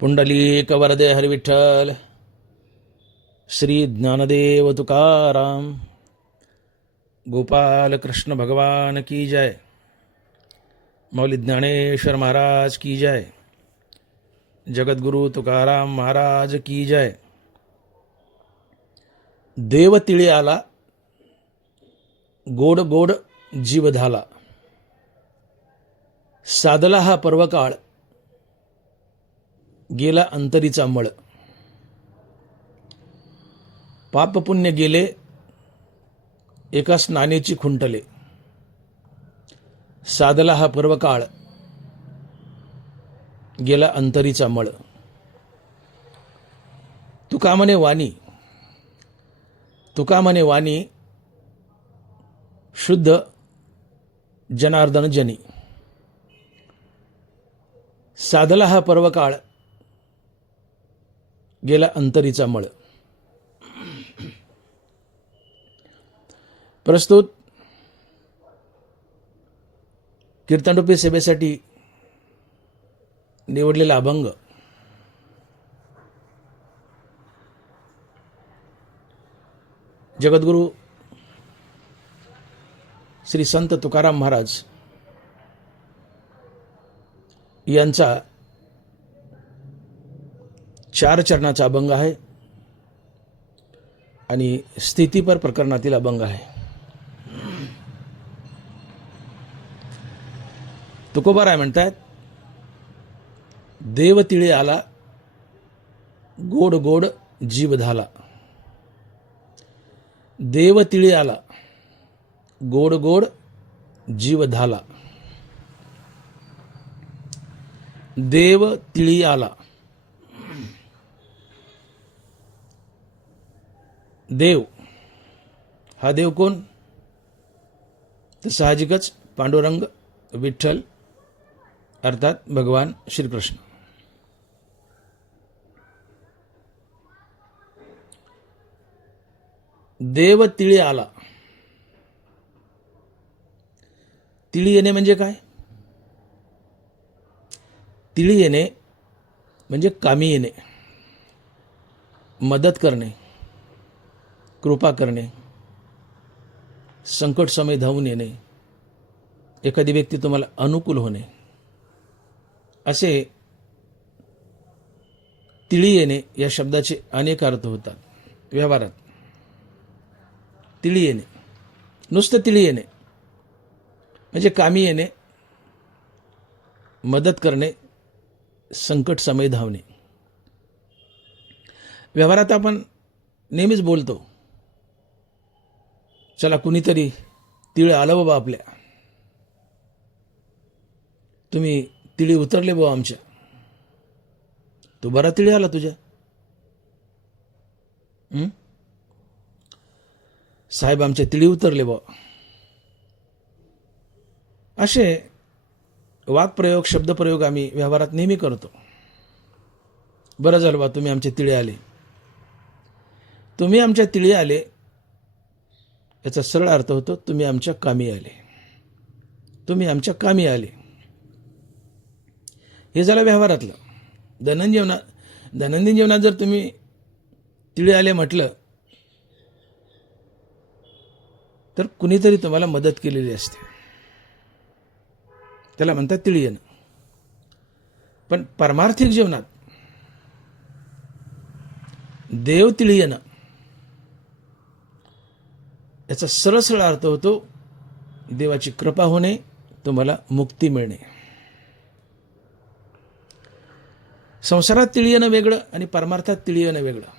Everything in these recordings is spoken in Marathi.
पुंडलीक वरदे हरिविठ्ठल. श्री ज्ञानदेव तुकाराम. गोपाल कृष्ण भगवान की जय. मौली ज्ञानेश्वर महाराज की जय. जगद्गुरु तुकाराम महाराज की जय. देव तिळे आला, गोड गोड जीव झाला. साधला हा पर्वकाळ, गेला अंतरीचा मळ. पाप पुण्य गेले, एका स्नानेची खुंटले. साधला हा पर्वकाळ, गेला अंतरीचा मळ. तुका म्हणे वाणी, तुका म्हणे वाणी, शुद्ध जनार्दन जनी. साधला हा पर्वकाळ, गेला अंतरीचा मळ. प्रस्तुत कीर्तनरूपी सेवेसाठी निवडलेला अभंग जगद्गुरु श्री संत तुकाराम महाराज यांचा 4 चरणाचा अभंग आहे आणि स्थितीपर प्रकरणातील अभंग आहे. तुकोबाराय म्हणतात, देव तिळे आला, गोड गोड जीव झाला. देव तिळे आला, गोड गोड जीव झाला. देव तिळी आला. देव हा देव कोण? तर साहजिकच पांडुरंग विठ्ठल अर्थात भगवान श्रीकृष्ण. देव तिळी आला. तिळी येणे म्हणजे काय? तिळी येणे म्हणजे कामी येणे, मदत करणे, कृपा करणे, संकट समय धावून येणे, एखादी व्यक्ती तुम्हाला अनुकूल होणे, असे तिळी येणे या शब्दाचे अनेक अर्थ होतात व्यवहारात. तिळी येणे, नुसतं तिळी येणे म्हणजे कामी येणे, मदत करणे, संकट समय धावणे. व्यवहारात आपण नेहमीच बोलतो, चला कुणीतरी तिळ आलं बाबा आपल्या, तुम्ही तिळी उतरले बाबा आमच्या, तू बरा तिळी आला तुझ्या. साहेब आमच्या तिळी उतरले बाबा. असे वाक्प्रयोग शब्दप्रयोग आम्ही व्यवहारात नेहमी करतो. बरं झालं बा तुम्ही आमच्या तिळे आले. तुम्ही आमच्या तिळी आले याचा सरळ अर्थ होतो तुम्ही आमच्या कामी आले. तुम्ही आमच्या कामी आले. हे झालं व्यवहारातलं. दैनंदिन जीवनात जर तुम्ही तिळे आले म्हटलं तर कुणीतरी तुम्हाला मदत केलेली असते, त्याला म्हणतात तिळी येणं. पण परमार्थिक जीवनात देव तिळी येणं याचा सरळ सरळ अर्थ होतो देवाची कृपा होणे, तुम्हाला मुक्ती मिळणे. संसारात तिळी येणं वेगळं आणि परमार्थात तिळी येणं वेगळं.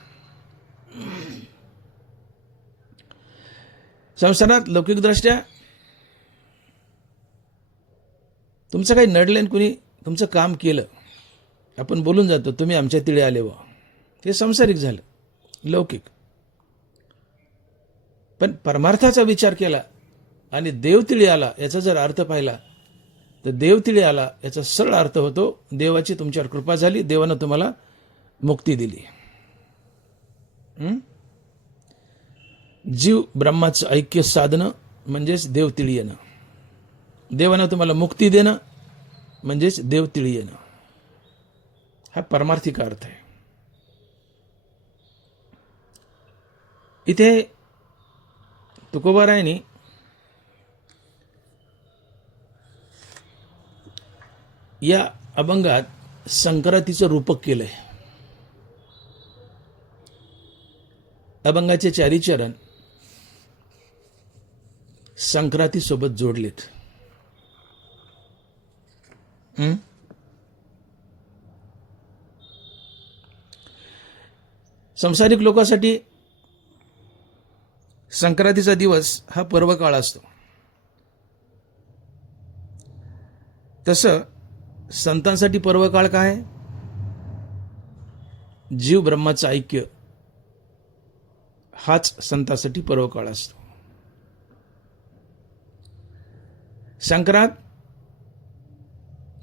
संसारात लौकिकदृष्ट्या तुमचं काही नडलं आणि कुणी तुमचं काम केलं, आपण बोलून जातो तुम्ही आमच्या तिळे आले वा. ते सांसारिक झालं, लौकिक. पण परमार्थाचा विचार केला आणि देव तिळे आला याचा जर अर्थ पाहिला तर देव तिळे आला याचा सरळ अर्थ होतो देवाची तुमच्यावर कृपा झाली, देवानं तुम्हाला मुक्ती दिली. जीव ब्रह्माचं ऐक्य साधणं म्हणजेच देव तिळी येणं. देवानं तुम्हाला मुक्ती देणं म्हणजेच देव तिळी येणं. हा परमार्थिक अर्थ आहे. इथे तुकोबारायांनी या अभंगात संक्रांतीचं रूपक केलंय. अभंगाचे चारी चरण संक्रांतीसोबत जोडलेत. संसारिक लोकांसाठी संक्रांतीचा दिवस हा पर्वकाळ असतो. तसं संतांसाठी पर्वकाळ काय आहे? जीव ब्रह्माचं ऐक्य हाच संतांसाठी पर्वकाळ असतो. संक्रांत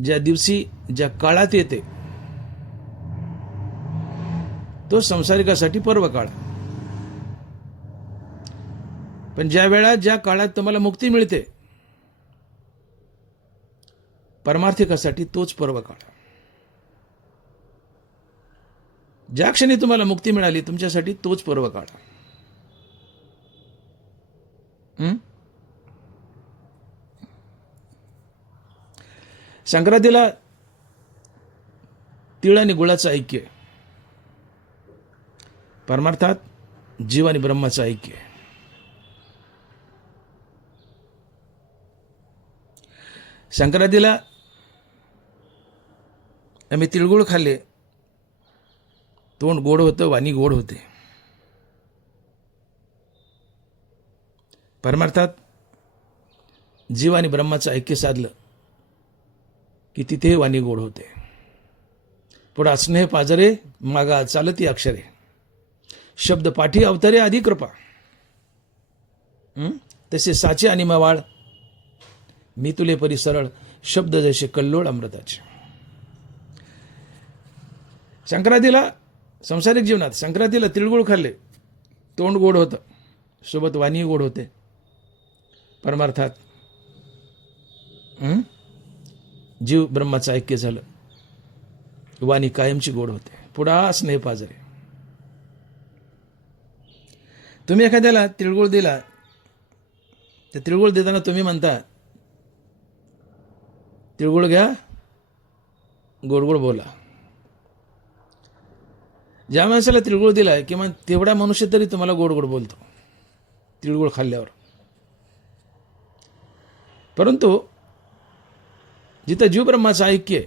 ज्या दिवशी ज्या काळात येते तो संसारिकासाठी पर्वकाळ. पण ज्या वेळा ज्या काळात तुम्हाला मुक्ती मिळते परमार्थिकासाठी तोच पर्वकाळ. ज्या क्षणी तुम्हाला मुक्ती मिळाली तुमच्यासाठी तोच पर्वकाळ. संक्रांतीला तीळ आणि गुळाचं ऐक्य, परमार्थात जीव आणि ब्रह्माचं ऐक्य. संक्रांतीला आम्ही तिळगुळ खाल्ले, तोंड गोड होतं, वाणी गोड होते. परमार्थात जीव आणि ब्रह्माचं ऐक्य साधलं की तिथे वाणी गोड होते. पुढे स्नेह पाजरे मागा चालती अक्षरे, शब्द पाठी अवतरे आधी कृपा. तसे साचे आणि मवाळ मी तुले परी सरळ, शब्द जसे कल्लोळ अमृताचे. संक्रांतीला संसारिक जीवनात संक्रांतीला तिळगुळ खाल्ले, तोंड गोड होतं, सोबत वाणी गोड होते. परमार्थात जीव ब्रह्माचं ऐक्य झालं, वाणी कायमची गोड होते. पुढा स्नेह पाजरे. तुम्ही एखाद्याला तिळगुळ दिला तर तिळगुळ देताना तुम्ही म्हणता तिळगुळ घ्या, गोड गोड बोला. ज्या माणसाला तिळगुळ दिलाय किंवा तेवढा मनुष्य तरी तुम्हाला गोड गोड बोलतो तिळगुळ खाल्ल्यावर. परंतु जिथं जीव ब्रह्माचं ऐक्य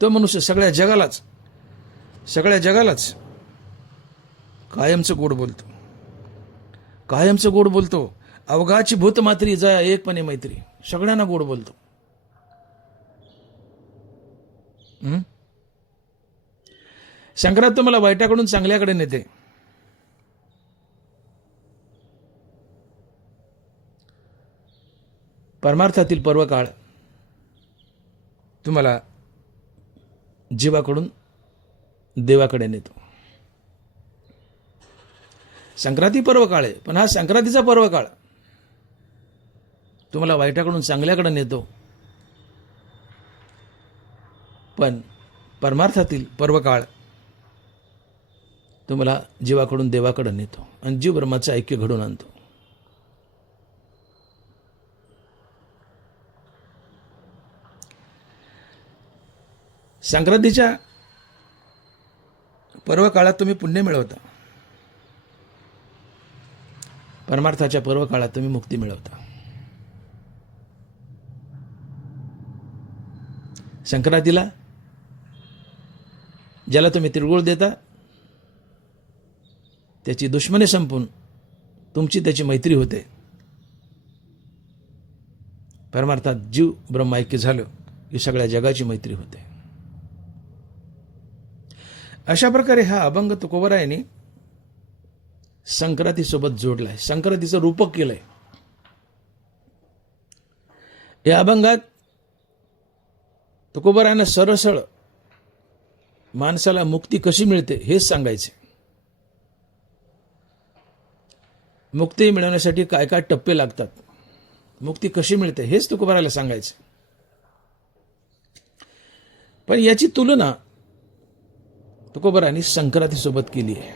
तो मनुष्य सगळ्या जगालाच कायमचं गोड बोलतो, कायमचं गोड बोलतो. अवघाची भूत मात्री जा एकपणे मैत्री, सगळ्यांना गोड बोलतो. संक्रांत तुम्हाला वाईटाकडून चांगल्याकडे नेते. परमार्थातील पर्वकाळ तुम्हाला जीवाकडून देवाकडे नेतो. संक्रांती पर्वकाळ आहे, पण हा संक्रांतीचा पर्वकाळ तुम्हाला वाईटाकडून चांगल्याकडे नेतो. पण परमार्थातील पर्वकाळ तुम्हाला जीवाकडून देवाकडे नेतो आणि जीव ब्रह्माचं ऐक्य घडून आणतो. संक्रांतीच्या पर्वकाळात तुम्ही पुण्य मिळवता, परमार्थाच्या पर्वकाळात तुम्ही मुक्ती मिळवता. संक्रांतीला ज्याला तुम्ही तिळगुळ देता त्याची दुश्मनी संपून तुमची त्याची मैत्री होते. परमार्थात जीव ब्रह्म ऐक्य झालं की सगळ्या जगाची मैत्री होते. अशा प्रकारे हा अभंग तुकोबारायांनी संक्रांतीसोबत जोडलाय, संक्रांतीचं रूपक केलंय. या अभंगात तुकोबारायांना सरळ माणसाला मुक्ती कशी मिळते हेच सांगायचे. मुक्ती मिळवण्यासाठी काय काय टप्पे लागतात, मुक्ती कशी मिळते हेच तुकोबाराला सांगायचे. पण याची तुलना तुकोबारांनी संक्रांतीसोबत केली आहे.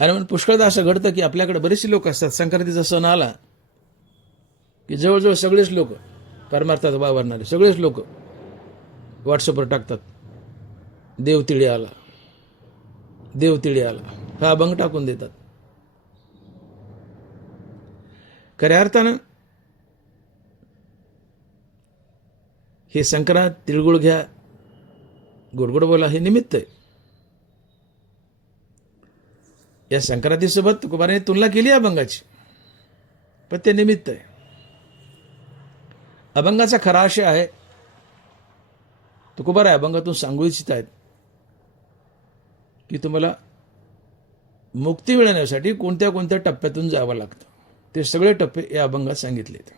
आणि म्हणून पुष्कळदा असं घडतं की आपल्याकडे बरेचसे लोक असतात, संक्रांतीचा सण आला की जवळजवळ सगळेच लोक परमार्थात वावरणारे सगळेच लोक व्हॉट्सअपवर टाकतात, देव तिळी आला, देव तिळी आला, हा अभंग टाकून देतात. खऱ्या अर्थानं हे संक्रांत, तिळगुळ घ्या, गोडगोड बोला, हे निमित्त आहे. या संक्रांतीसोबत तुकोबाराने तुलना केली अभंगाची, पण ते निमित्त आहे. अभंगाचा खरा आशय आहे, तुकोबार अभंगातून सांगू इच्छित आहेत की तुम्हाला मुक्ती मिळवण्यासाठी कोणत्या कोणत्या टप्प्यातून जावं लागतं. ते सगळे टप्पे या अभंगात सांगितलेत,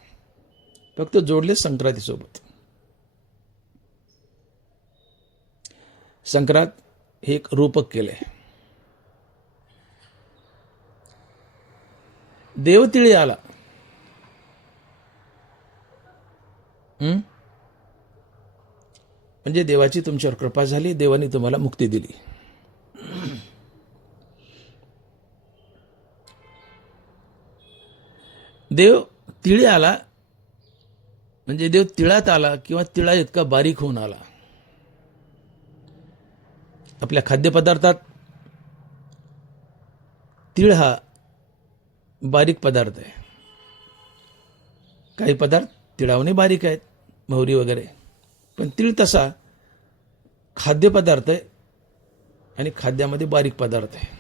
फक्त जोडले संक्रांतीसोबत. संक्रांत हे एक रूपक केलंय. देव तिळी आला, म्हणजे देवाची तुमच्यावर कृपा झाली, देवाने तुम्हाला मुक्ती दिली. देव तिळी आला म्हणजे देव तिळात आला किंवा तिळा इतका बारीक होऊन आला. आपल्या खाद्यपदार्थात तीळ हा बारीक पदार्थ आहे. काही पदार्थ तिळावणे बारीक आहेत, मोहरी वगैरे, पण तीळ तसा खाद्यपदार्थ आहे आणि खाद्यामध्ये बारीक पदार्थ आहे.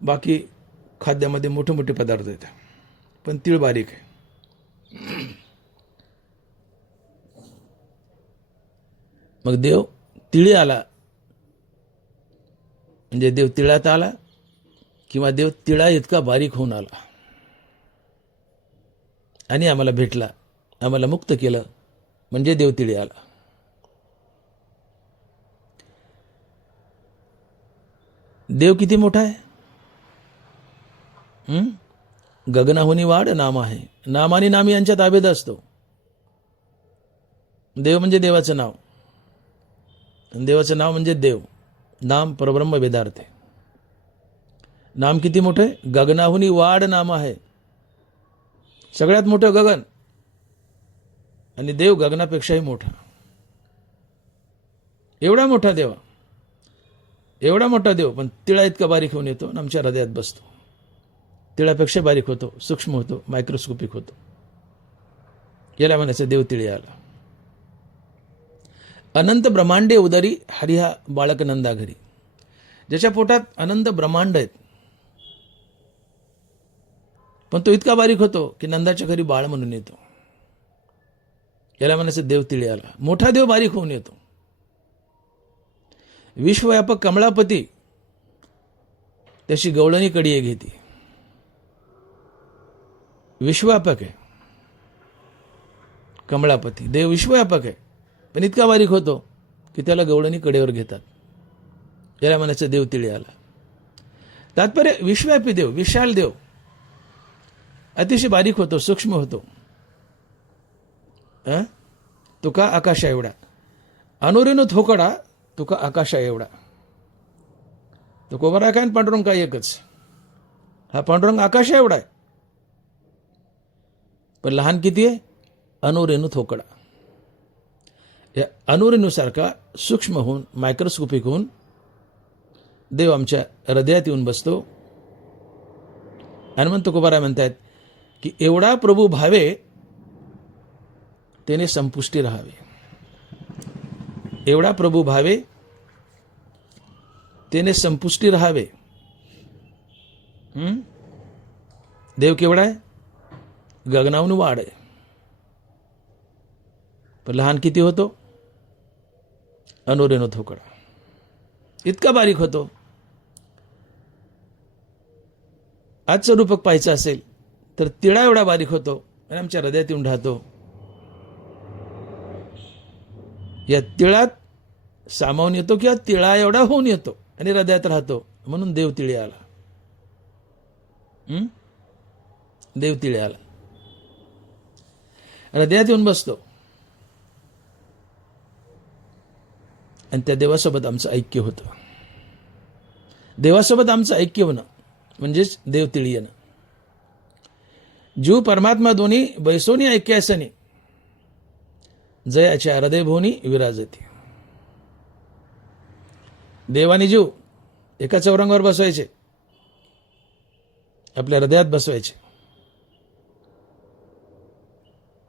बाकी खाद्यामध्ये मोठे मोठे पदार्थ आहेत, पण तीळ बारीक आहे. मग देव तिळी आला म्हणजे देव तिळात आला किंवा देव तिळा इतका बारीक होऊन आला आणि आम्हाला भेटला, आम्हाला मुक्त केलं, म्हणजे देव तिळी आला. देव किती मोठा आहे. गगनाहुनी वाढ नाम आहे, नाम आणि नाम यांच्यात अभेद असतो. देव म्हणजे देवाचं नाव, देवाचं नाव म्हणजे देव. नाम परब्रह्म वेदार्थ आहे. नाम किती मोठं आहे. गगनाहुनी वाढ नाम आहे, सगळ्यात मोठं गगन, आणि देव गगनापेक्षाही मोठा. एवढा मोठा देव, एवढा मोठा देव, पण तिळा इतका बारीक होऊन येतो आणि आमच्या हृदयात बसतो. तिळापेक्षा बारीक होतो, सूक्ष्म होतो, मायक्रोस्कोपिक होतो. याला म्हणायचं देव तिळी आला. अनंत ब्रह्मांडे उदरी हरिहा बाळक नंदा घरी. ज्याच्या पोटात अनंत ब्रह्मांड आहेत, पण तो इतका बारीक होतो की नंदाच्या घरी बाळ म्हणून येतो. याला म्हणायचं देव तिळी आला. मोठा देव बारीक होऊन येतो. विश्वव्यापक कमळापती त्याची गवळणी कडी घेते. विश्वव्यापक आहे कमळापती, देव विश्वव्यापक आहे, पण इतका बारीक होतो की त्याला गवळणी कडेवर घेतात. याला म्हणायचं देव तिळी आला. तात्पर्य विश्वव्यापी देव, विशाल देव अतिशय बारीक होतो, सूक्ष्म होतो. तुका आकाशा एवढा, अनुरेनो थोकडा तुका आकाशा एवढा. तो कोबरा काय पांडुरंग काय एकच. हा पांडुरंग आकाशा एवढा आहे, पण लहान किती आहे. अनुरेणू थोकडा. या अनुरेणूसारखा सूक्ष्म होऊन, मायक्रोस्कोपिक होऊन देव आमच्या हृदयात येऊन बसतो. हनुमंत तुकोबाराय म्हणतात की एवढा प्रभू भावे त्याने संपुष्टी राहावे. एवढा प्रभू भावे त्याने संपुष्टी राहावे. देव केवढा आहे. गगनाहून वाढ आहे, पण लहान किती होतो. अनुरेणू थोकडा. इतका बारीक होतो. आजचं रूपक पाहायचं असेल तर तिळा एवढा बारीक होतो आणि आमच्या हृदयात येऊन राहतो. या तिळात सामावून येतो किंवा तिळा एवढा होऊन येतो आणि हृदयात राहतो, म्हणून देव तिळी आला. देव तिळी आला. हृदयात येऊन बसतो आणि त्या देवासोबत आमचं ऐक्य होतं. देवासोबत आमचं ऐक्य होणं म्हणजेच देवतिळी येणं. जीव परमात्मा दोन्ही बैसोनी ऐक्यासनी जयाच्या हृदयभोवनी विराजते. देव आणि जीव एका चौरंगावर बसवायचे, आपल्या हृदयात बसवायचे.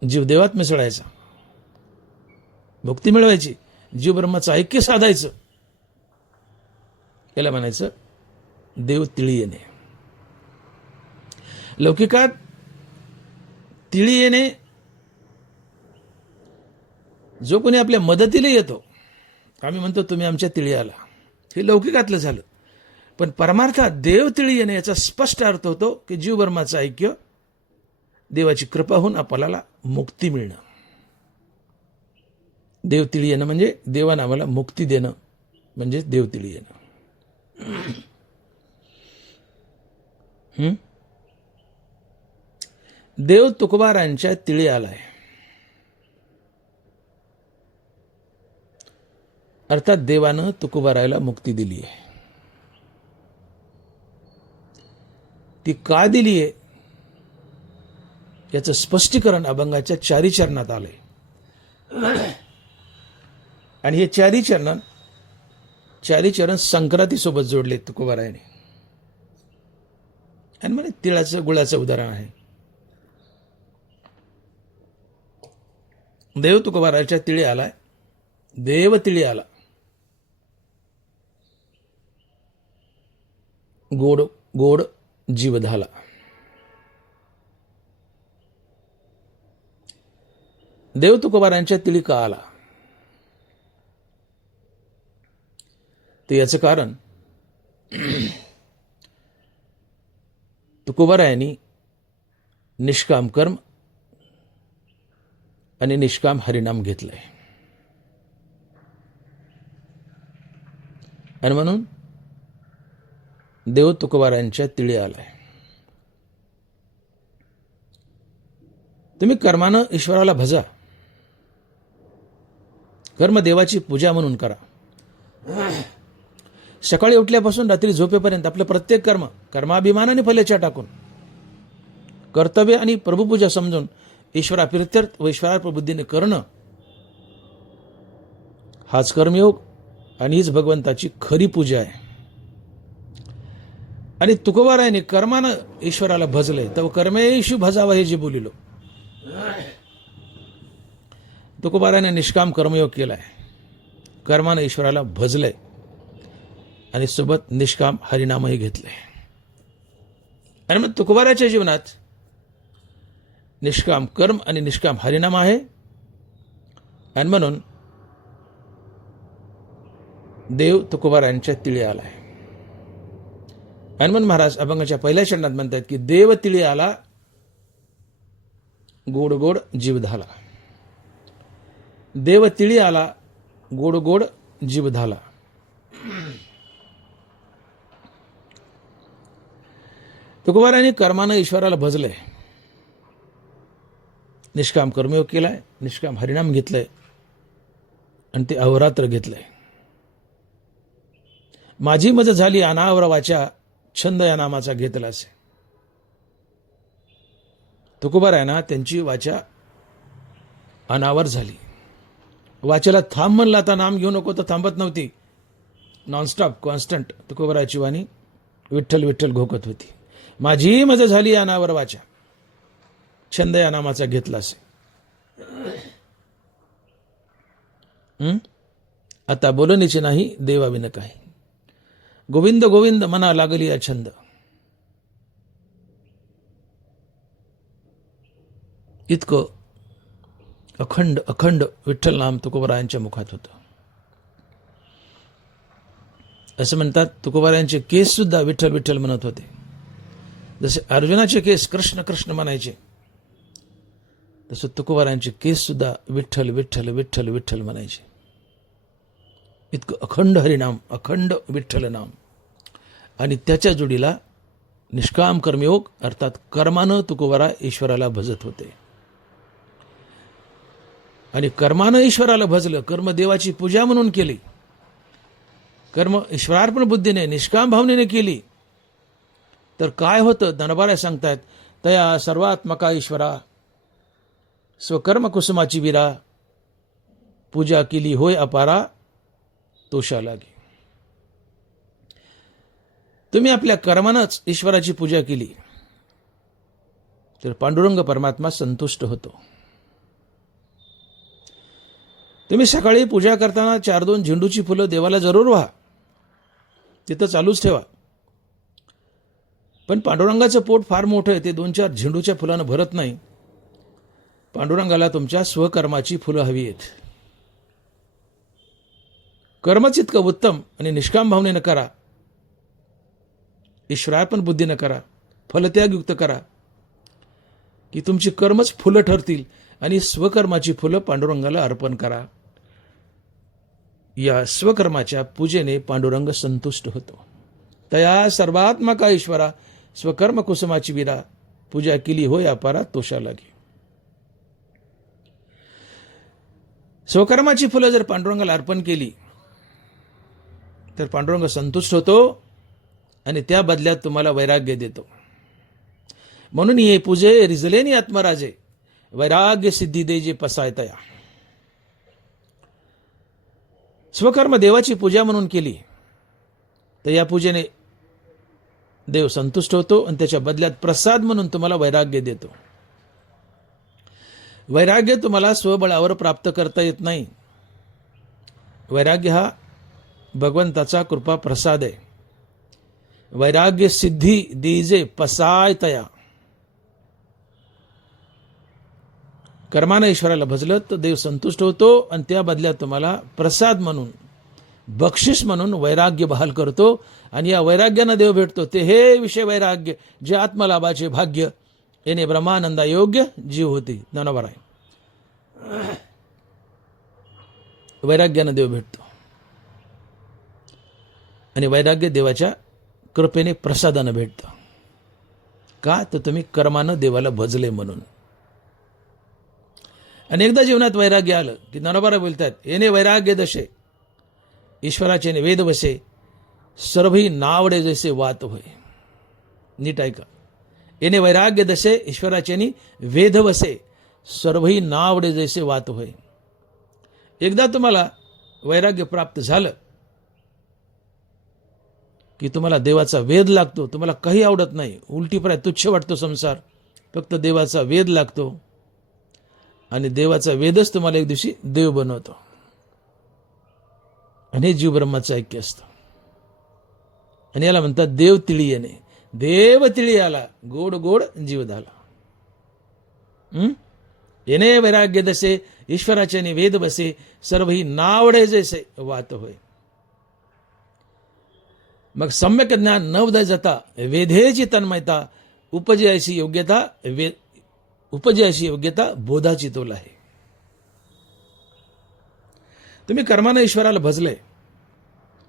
जीव देवात मिसळायचा, भक्ती मिळवायची, जीव ब्रह्माचं ऐक्य साधायचं. याला म्हणायचं देव तिळी येणे. लौकिकात तिळी येणे जो कोणी आपल्या मदतीला येतो, आम्ही म्हणतो तुम्ही आमच्या तिळी आला, हे लौकिकातलं झालं. पण परमार्थात देव तिळी येणे याचा स्पष्ट अर्थ होतो की जीव ब्रह्माचं ऐक्य, देवाची कृपा होऊन आपल्याला मुक्ती मिळणं. देव तिळी येणं म्हणजे देवानं आम्हाला मुक्ती देणं म्हणजे देव तिळी येणं. देव तुकोबारांच्या तिळी आलाय, अर्थात देवानं तुकोबारायला मुक्ती दिली आहे. ती का दिली आहे याचं स्पष्टीकरण अभंगाच्या 4 चरणात आलंय. आणि हे 4 चरण संक्रांतीसोबत जोडले तुकोबारायाने. आणि म्हणजे तिळाचं गुळाचं उदाहरण आहे. देव तुकोबाराच्या तिळी आलाय, देव तिळी आला, गोड गोड जीव झाला. देव तुकोबारांच्या तिळी का आला तर याचं कारण तुकोबारायांनी निष्काम कर्म आणि निष्काम हरिनाम घेतलंय. आणि म्हणून देव तुकोबारांच्या तिळी आलाय. तुम्ही कर्मानं ईश्वराला भजा, कर्म देवाची पूजा म्हणून करा. सकाळी उठल्यापासून रात्री झोपेपर्यंत आपलं प्रत्येक कर्म कर्माभिमानाने फलेच्या टाकून कर्तव्य आणि प्रभुपूजा समजून ईश्वराप्रित्यर्थ व ईश्वराप्रबुद्धीने करणं, हाच कर्मयोग आणि हीच भगवंताची खरी पूजा आहे. आणि तुकोबारायाने कर्मानं ईश्वराला भजले तर कर्मेषु भजावं हे जे बोलिलो. तुकोबारायाने निष्काम कर्मयोग केलाय, कर्मानं ईश्वराला भजलंय आणि सोबत निष्काम हरिनामही घेतलंय. आणि मग तुकोबाराच्या जीवनात निष्काम कर्म आणि निष्काम हरिनाम आहे. आणि म्हणून देव तुकोबारायांच्या तिळी आलाय. हनुमान महाराज अभंगाच्या पहिल्या चरणात म्हणतात की देव तिळी आला, गोड गोड जीव झाला. देव तिळी आला, गोड गोड जीव झाला. तुकोबारायांनी कर्मानं ईश्वराला भजलंय, निष्काम कर्मयोग केलाय, निष्काम हरिनाम घेतलंय आणि ते अहोरात्र घेतलंय. माझी मज झाली अनावर वाचा, छंद या नामाचा घेतला असे. तुकोबारायांना त्यांची वाचा अनावर झाली. वाचेला थांब म्हणला आता नाम घेऊ नको तर थांबत नव्हती. नॉनस्टॉप कॉन्स्टंट तुकोबाराची वाणी विठ्ठल विठ्ठल घोकत होती. माझी मज झाली अनावर वाचा, छंद या नामाचा घेतला असे. आता बोलणीचे नाही देवाविन काही, गोविंद गोविंद मना लागली या छंद. इतकं अखंड अखंड विठ्ठल नाम तुकोबारायांच्या मुखात होतं. असं म्हणतात तुकोबारायांचे केस सुद्धा विठ्ठल विठ्ठल म्हणत होते. जसे अर्जुनाचे केस कृष्ण कृष्ण म्हणायचे, तसं तुकोबारायांचे केस सुद्धा विठ्ठल विठ्ठल विठ्ठल विठ्ठल म्हणायचे. इतकं अखंड हरिनाम, अखंड विठ्ठल नाम. आणि त्याच्या जोडीला निष्काम कर्मयोग अर्थात कर्मानं तुकोबारा ईश्वराला भजत होते. आणि कर्मानं ईश्वराला भजलं, कर्म देवाची पूजा म्हणून केली, कर्म ईश्वरार्पण बुद्धीने निष्काम भावनेने केली, तर काय होतं? धनबारा सांगतायत, तया सर्वात्मका ईश्वरा स्वकर्म कुसुमाची विरा, पूजा केली होय अपारा तोषा लागे. तुम्ही आपल्या कर्मानंच ईश्वराची पूजा केली तर पांडुरंग परमात्मा संतुष्ट होतो. तुम्ही सकाळी पूजा करताना 4-2 झेंडूची फुलं देवाला जरूर व्हा, तिथं चालूच ठेवा. पण पांडुरंगाचं पोट फार मोठं आहे, ते 2-4 झेंडूच्या फुलानं भरत नाही. पांडुरंगाला तुमच्या स्वकर्माची फुलं हवी आहेत. कर्मच इतकं उत्तम आणि निष्काम भावनेनं करा, ईश्वरार्पण बुद्धीनं करा, फलत्यागयुक्त करा, की तुमची कर्मच फुलं ठरतील आणि स्वकर्माची फुलं पांडुरंगाला अर्पण करा. या स्वकर्माच्या पूजेने पांडुरंग संतुष्ट होतो. तया सर्वात्मका ईश्वरा स्वकर्म कुसुमाची विरा, पूजा केली होय अपारा तोषा लागे. स्वकर्माची फुलं जर पांडुरंगाला अर्पण केली तर पांडुरंग संतुष्ट होतो आणि त्या बदल्यात तुम्हाला वैराग्य देतो. म्हणून ये पूजे रिजलेनी आत्मराजे, वैराग्य सिद्धी दे जे पसाय तया. स्वकर्म देवाची पूजा म्हणून केली तर या पूजेने देव संतुष्ट होतो आणि त्याच्या बदल्यात प्रसाद म्हणून तुम्हाला वैराग्य देतो. वैराग्य तुम्हाला स्वबळावर प्राप्त करता येत नाही. वैराग्य हा भगवंताचा कृपा प्रसाद आहे. वैराग्य सिद्धी दीजे पसाय तया. कर्मानं ईश्वराला भजलं तर देव संतुष्ट होतो आणि त्या बदल्यात तुम्हाला प्रसाद म्हणून, बक्षीस म्हणून वैराग्य बहाल करतो. आणि या वैराग्यानं देव भेटतो ते हे विषय वैराग्य जे आत्मलाभाचे भाग्य, याने ब्रह्मानंदा योग्य जीव होते. ज्ञानोबा आहे, वैराग्यानं देव भेटतो आणि वैराग्य देवाच्या कृपेने प्रसादानं भेटतं. का? तर तुम्ही कर्मानं देवाला भजले म्हणून. अनेकदा जीवनात वैराग्य आलं की ज्ञानोबा बोलतात, येणे वैराग्य दशे ईश्वराचे वेद वसे, सर्वही नावडे जैसे वात होय. नीट ऐका, येणे वैराग्य दशे ईश्वराचे वेद वसे, सर्वही नावडे जैसे वात होय. एकदा तुम्हाला वैराग्य प्राप्त झालं की तुम्हाला देवाचा वेध लागतो. तुम्हाला काही आवडत नाही, उलटीप्राय तुच्छ वाटतो संसार, फक्त देवाचा वेध लागतो आणि देवाचा वेदच तुम्हाला एक दिवशी देव बनवतो. आणि हे जीव ब्रह्माचं ऐक्य असतं. आणि याला म्हणतात देव तिळी येणे. देव तिळी आला, गोड गोड जीव झाला. येणे वैराग्य दसे ईश्वराचे वेद बसे, सर्वही नावडे जैसे वात होय. मग सम्यक ज्ञान न उदय जाता वेधेची तन्मयता, उपजे अशी योग्यता बोधाची तोल आहे. तुम्ही कर्मानं ईश्वराला भजले,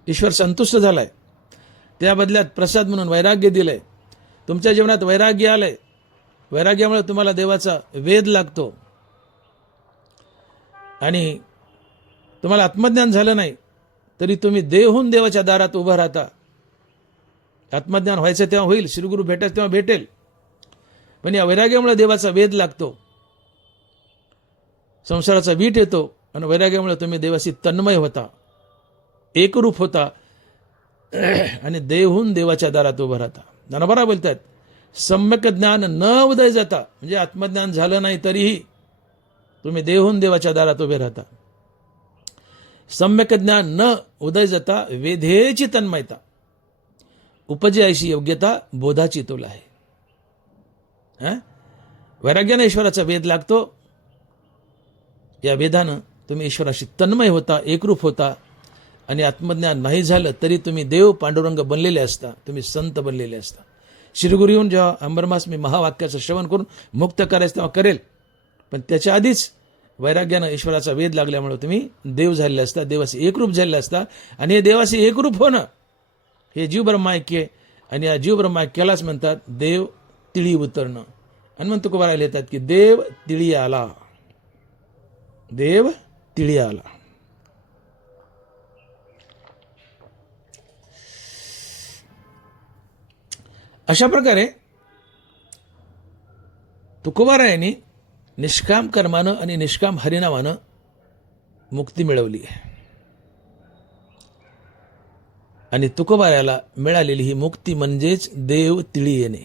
ईश्वर संतुष्ट झालाय, त्या बदल्यात प्रसाद म्हणून वैराग्य दिलंय. तुमच्या जीवनात वैराग्य आलंय, वैराग्यामुळे तुम्हाला देवाचा वेध लागतो आणि तुम्हाला आत्मज्ञान झालं नाही तरी तुम्ही देवहून देवाच्या दारात उभं राहता. आत्मज्ञान व्हायचं तेव्हा होईल, श्रीगुरु भेटायचं तेव्हा भेटेल, पण या वैराग्यामुळे देवाचा वेध लागतो, संसाराचा वीट येतो आणि वैराग्यामुळे तुम्ही देवाशी तन्मय होता, एकरूप होता आणि देवहून देवाच्या दारात उभं राहता. ज्ञानोबा बोलतात, सम्यक ज्ञान न उदय जाता, म्हणजे आत्मज्ञान झालं नाही तरीही तुम्ही देवहून देवाच्या दारात उभे राहता. सम्यक ज्ञान न उदय जाता वेधेची तन्मयता, उपजे अशी योग्यता बोधाची तोल आहे. वैराग्याने ईश्वराचा वेध लागतो. या वेदानं तुम्ही ईश्वराशी तन्मय होता, एकरूप होता आणि आत्मज्ञान नाही झालं तरी तुम्ही देव पांडुरंग बनलेले असता, तुम्ही संत बनलेले असता. श्रीगुरु येऊन जेव्हा अंबरमास मी महावाक्याचं श्रवण करून मुक्त करायचं तेव्हा करेल, पण त्याच्या आधीच वैराग्यानं ईश्वराचा वेध लागल्यामुळे तुम्ही देव झालेले असता, देवाशी एकरूप झालेले असता. आणि हे देवाशी एकरूप होणं हे जीव ब्रह्माऐक्य, आणि या जीव ब्रह्माऐक्यालाच म्हणतात देव तिळी उतरणं. हनुमंत तुकोबारायला येतात की देव तिळी आला, देव तिळी आला. अशा प्रकारे तुकोबारायांनी निष्काम कर्मानं आणि निष्काम हरिनामानं मुक्ती मिळवली आहे. आणि तुकोबारायाला मिळालेली ही मुक्ती म्हणजेच देव तिळी येणे.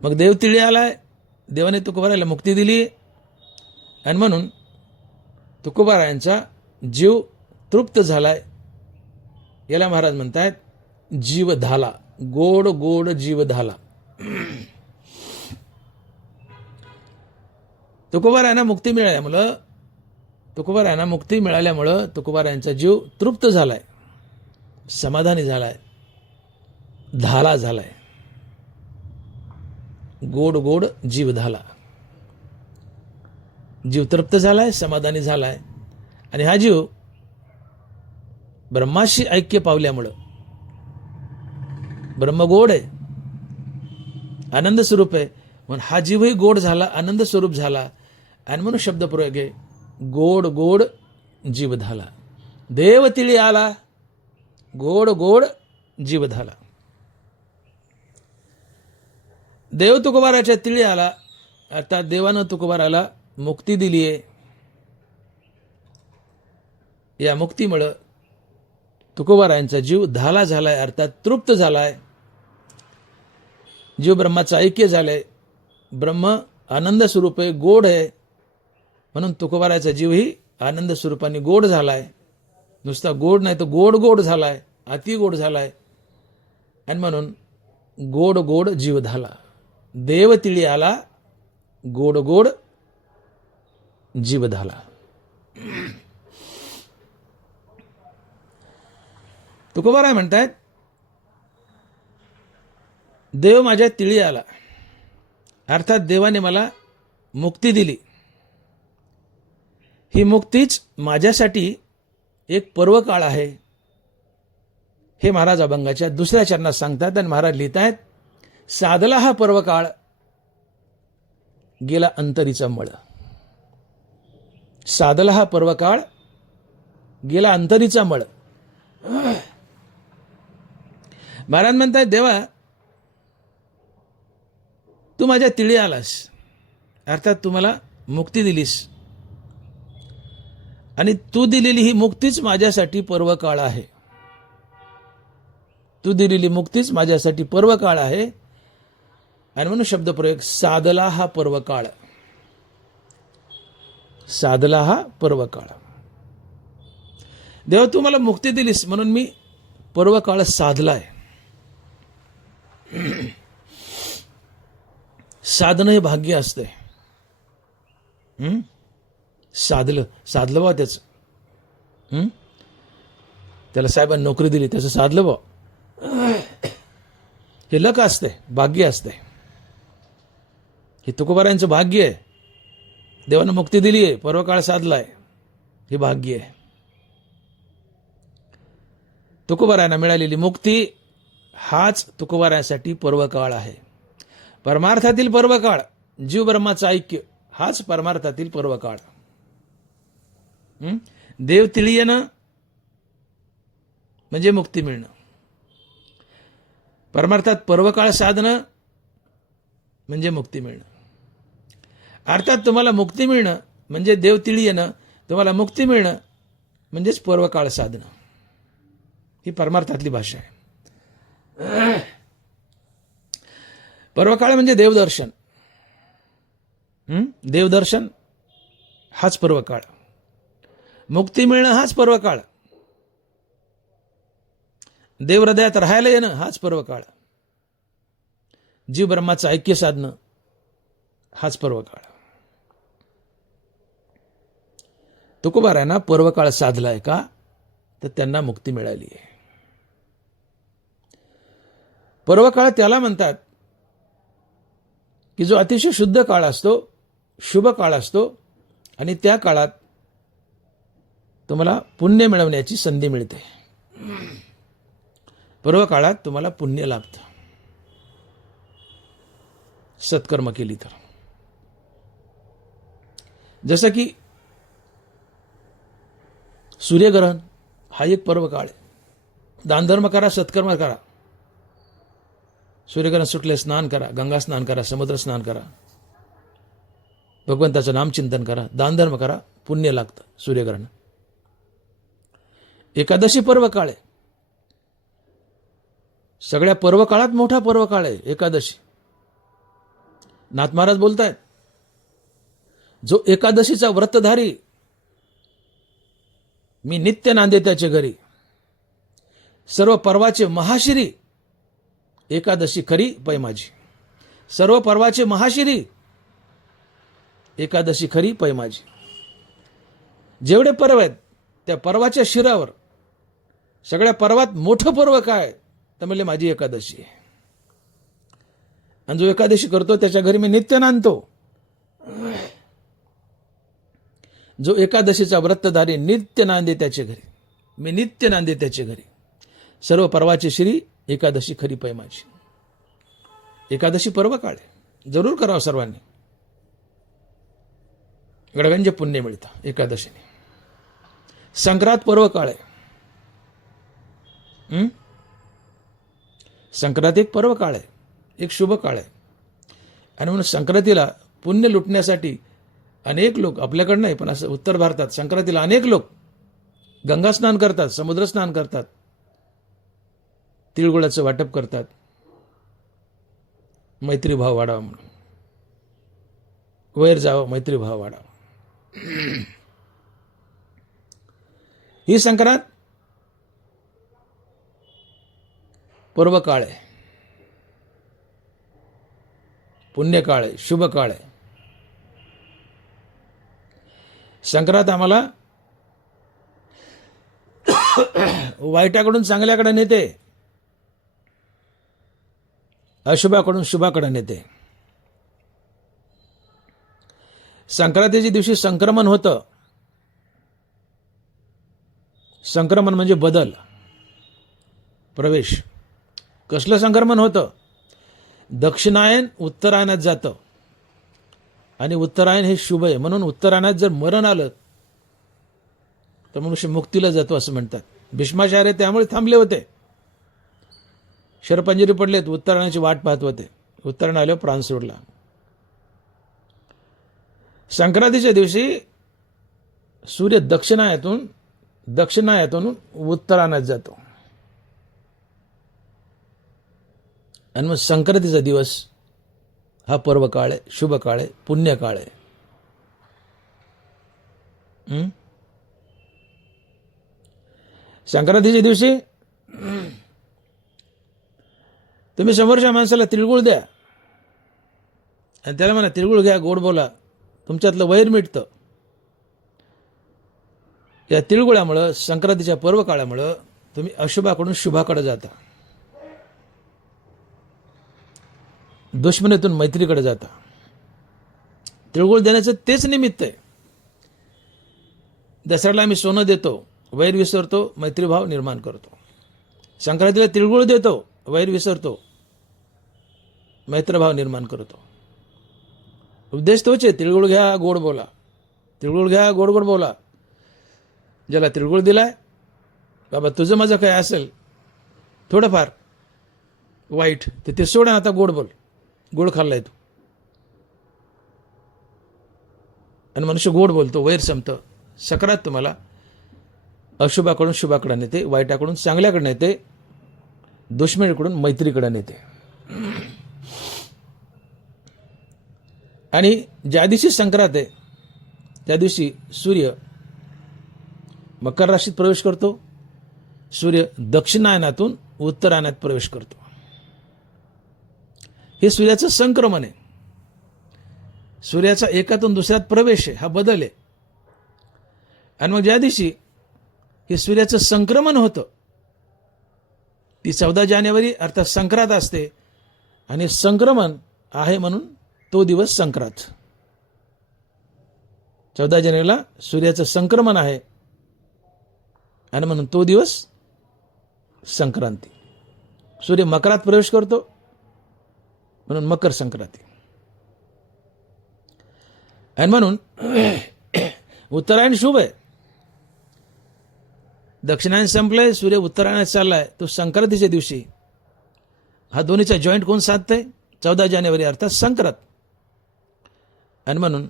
मग देव तिळी आलाय, देवाने तुकोबारायाला मुक्ती दिली आणि म्हणून तुकोबारायांचा जीव तृप्त झालाय. याला महाराज म्हणतायत जीव धाला, गोड गोड जीव धाला. तुकोबारायांना मुक्ती मिळाल्यामुळं तुकोबारायांचा जीव तृप्त झालाय, समाधानी झालाय, धाला झालाय. गोड गोड जीव धाला. जीव तृप्त झालाय, समाधानी झालाय. आणि हा जीव ब्रह्माशी ऐक्य पावल्यामुळं, ब्रह्म गोड आहे, आनंद स्वरूप आहे, म्हणून हा जीवही गोड झाला, आनंद स्वरूप झाला. आणि म्हणून शब्दप्रयोग आहे गोड गोड जीव धाला. देव तिळी आला, गोड गोड जीव धाला. देव तुकोबाराच्या तिळी आला, अर्थात देवानं तुकोबाराला मुक्ती दिली आहे. या मुक्तीमुळं तुकोबारायांचा जीव धाला झालाय, अर्थात तृप्त झालाय. जीव ब्रह्माचं ऐक्य झालंय, ब्रह्म आनंद स्वरूप आहे, गोड आहे, म्हणून तुकोबाराचा जीवही आनंद स्वरूपाने गोड झालाय. नुसता गोड नाही तर गोड गोड झालाय, अति गोड झालाय. आणि म्हणून गोड गोड जीव धाला. देव तिळी आला, गोड गोड जीव धाला. तुकोबाराय म्हणतायत देव माझ्या तिळी आला, अर्थात देवाने मला मुक्ती दिली. ही मुक्तीच माझ्यासाठी एक पर्वकाळ आहे, हे महाराज अभंगाच्या दुसऱ्या चरणात सांगतात. आणि महाराज लिहितायत साधला हा पर्वकाळ, गेला अंतरीचा मळ. साधला हा पर्वकाळ, गेला अंतरीचा मळ. महाराज म्हणतायत देवा तू माझ्या तिळी आलास, अर्थात तू मला मुक्ती दिलीस. आणि तू दिलेली ही मुक्तीच माझ्यासाठी पर्वकाळ आहे. तू दिलेली मुक्तीच माझ्यासाठी पर्वकाळ आहे. आणि म्हणून शब्दप्रयोग साधला हा पर्वकाळ. साधला हा पर्वकाळ. देवा तू मला मुक्ती दिलीस म्हणून मी पर्वकाळ साधलाय. साधणं हे भाग्य असतंय. साधलं बा त्याचं. त्याला साहेबांनी नोकरी दिली, त्याचं साधलं बा. हे लक असतंय, भाग्य असतंय. हे तुकोबारायांचं भाग्य आहे. देवानं मुक्ती दिली आहे, पर्वकाळ साधलाय, हे भाग्य आहे. तुकोबारायांना मिळालेली मुक्ती हाच तुकोबारायांसाठी पर्वकाळ आहे. परमार्थातील पर्वकाळ, जीव ब्रह्माचं ऐक्य, हाच परमार्थातील पर्वकाळ. देव तिळी येणं म्हणजे मुक्ती मिळणं. परमार्थात पर्वकाळ साधणं म्हणजे मुक्ती मिळणं. अर्थात तुम्हाला मुक्ती मिळणं म्हणजे देव तिळी येणं, तुम्हाला मुक्ती मिळणं म्हणजेच पर्वकाळ साधणं. ही परमार्थातली भाषा आहे. पर्वकाळ म्हणजे देवदर्शन. देवदर्शन हाच पर्वकाळ. मुक्ती मिळणं हाच पर्वकाळ. देव हृदयात राहायला येणं हाच पर्वकाळ. जीव ब्रह्माचं ऐक्य साधणं हाच पर्वकाळ. तुकोबारायांना पर्वकाळ साधलाय का, तर त्यांना मुक्ती मिळाली आहे. पर्वकाळ त्याला म्हणतात की जो अतिशय शुद्ध काळ असतो, शुभ काळ असतो. आणि त्या काळात तुम्हाला पुण्य मिळवण्याची संधी मिळते. पर्वकाळात तुम्हाला पुण्य लाभतं सत्कर्म केली तर. जसं की सूर्यग्रहण हा एक पर्व काळ आहे. दानधर्म करा, सत्कर्म करा. सूर्यग्रहण सुटले स्नान करा, गंगा स्नान करा, समुद्र स्नान करा, भगवंताचं नामचिंतन करा, दानधर्म करा, पुण्य लागतं. सूर्यग्रहण. एकादशी पर्व काळ आहे. सगळ्या पर्व काळात मोठा पर्व काळ आहे एकादशी. नाथ महाराज बोलतायत, जो एकादशीचा व्रतधारी मी नित्य नांदे त्याचे घरी. सर्व पर्वाचे महाशिरी एकादशी खरी पै माझी. सर्व पर्वाचे महाशिरी एकादशी खरी पै माझी. जेवढे पर्व आहेत त्या पर्वाच्या शिरावर सगळ्या पर्वात मोठं पर्व काय तर म्हणले माझी एकादशी आहे. आणि जो एकादशी करतो त्याच्या घरी मी नित्य नांदतो. जो एकादशीचा व्रतधारी नित्य नांदे त्याचे घरी, मी नित्य नांदे त्याचे घरी. सर्व पर्वाची श्री एकादशी खरी पै माझी. एकादशी पर्व काळ आहे, जरूर करावं सर्वांनी. गडगंज पुण्य मिळतं एकादशीने. संक्रांत पर्व काळ आहे. संक्रांत एक पर्व काळ आहे, एक शुभ काळ आहे. आणि म्हणून संक्रांतीला पुण्य लुटण्यासाठी अनेक लोक, आपल्याकडं नाही पण असं उत्तर भारतात संक्रांतीला अनेक लोक गंगा स्नान करतात, समुद्र स्नान करतात, तिळगुळाचं वाटप करतात, मैत्रीभाव वाढावा म्हणून. वैर जावं, मैत्रीभाव वाढावा. ही संक्रांत पर्व काळ आहे, पुण्य काळ आहे, शुभ काळ आहे. संक्रांत आम्हाला वाईटाकडून चांगल्याकडे नेते, अशुभाकडून शुभाकडे नेते. संक्रांतीच्या दिवशी संक्रमण होतं. संक्रमण म्हणजे बदल, प्रवेश. कसलं संक्रमण होतं? दक्षिणायन उत्तरायणात जातं आणि उत्तरायण हे शुभ आहे. म्हणून उत्तरायणात जर मरण आलं तर मनुष्य मुक्तीला जातो असं म्हणतात. भीष्माचार्य त्यामुळे थांबले होते, शरपंजरी पडलेत, उत्तरायणाची वाट पाहत होते. उत्तरायण आल्यावर प्राण सोडला. संक्रांतीच्या दिवशी सूर्य दक्षिणायनातून उत्तरायणात जातो. आणि मग संक्रांतीचा दिवस हा पर्व काळ आहे, शुभ काळ आहे, पुण्य काळ आहे. संक्रांतीच्या दिवशी तुम्ही समोरच्या माणसाला तिळगुळ द्या आणि त्याला म्हणा तिळगुळ घ्या, गोड बोला, तुमच्यातलं वैर मिटतं. या तिळगुळामुळं, संक्रांतीच्या पर्व काळामुळं तुम्ही अशुभाकडून शुभाकडे जाता, दुश्मनीतून मैत्रीकडे जाता. तिळगुळ देण्याचं तेच निमित्त आहे. दसऱ्याला आम्ही सोनं देतो, वैर विसरतो, मैत्रीभाव निर्माण करतो. संक्रांतीला तिळगुळ देतो, वैर विसरतो, मैत्रभाव निर्माण करतो. उद्देश तोच आहे, तिळगुळ घ्या, गोड बोला. तिळगुळ घ्या, गोड गोड बोला. ज्याला तिळगुळ दिलाय, बाबा तुझं माझं काय असेल थोडंफार वाईट ते सोड, आता गोड बोल. गोड खाल्लाय तू. आणि मनुष्य गोड बोलतो, वैर संपतं. सक्रात तुम्हाला अशुभाकडून शुभाकडे नेते, वाईटाकडून चांगल्याकडे नेते, दुश्मनीकडून मैत्रीकडे नेते. आणि ज्या दिवशी संक्रांत आहे त्या दिवशी सूर्य मकर राशीत प्रवेश करतो. सूर्य दक्षिणायनातून उत्तरायणात प्रवेश करतो. हे सूर्याचं संक्रमण आहे. सूर्याचा एकातून दुसऱ्यात प्रवेश आहे, हा बदल आहे. आणि मग ज्या दिवशी हे सूर्याचं संक्रमण होतं ती 14 जानेवारी अर्थात संक्रांत असते. आणि संक्रमण आहे म्हणून तो दिवस संक्रांत. 14 जानेवारीला सूर्याचं संक्रमण आहे आणि म्हणून तो दिवस संक्रांती. सूर्य मकरात प्रवेश करतो म्हणून मकर संक्रांती. आणि म्हणून उत्तरायण शुभ आहे. दक्षिणायन संपलंय, सूर्य उत्तरायणात चाललाय, तो संक्रांतीच्या दिवशी. हा दोन्हीचा जॉईंट कोण साधतंय? 14 जानेवारी अर्थात संक्रांत. आणि म्हणून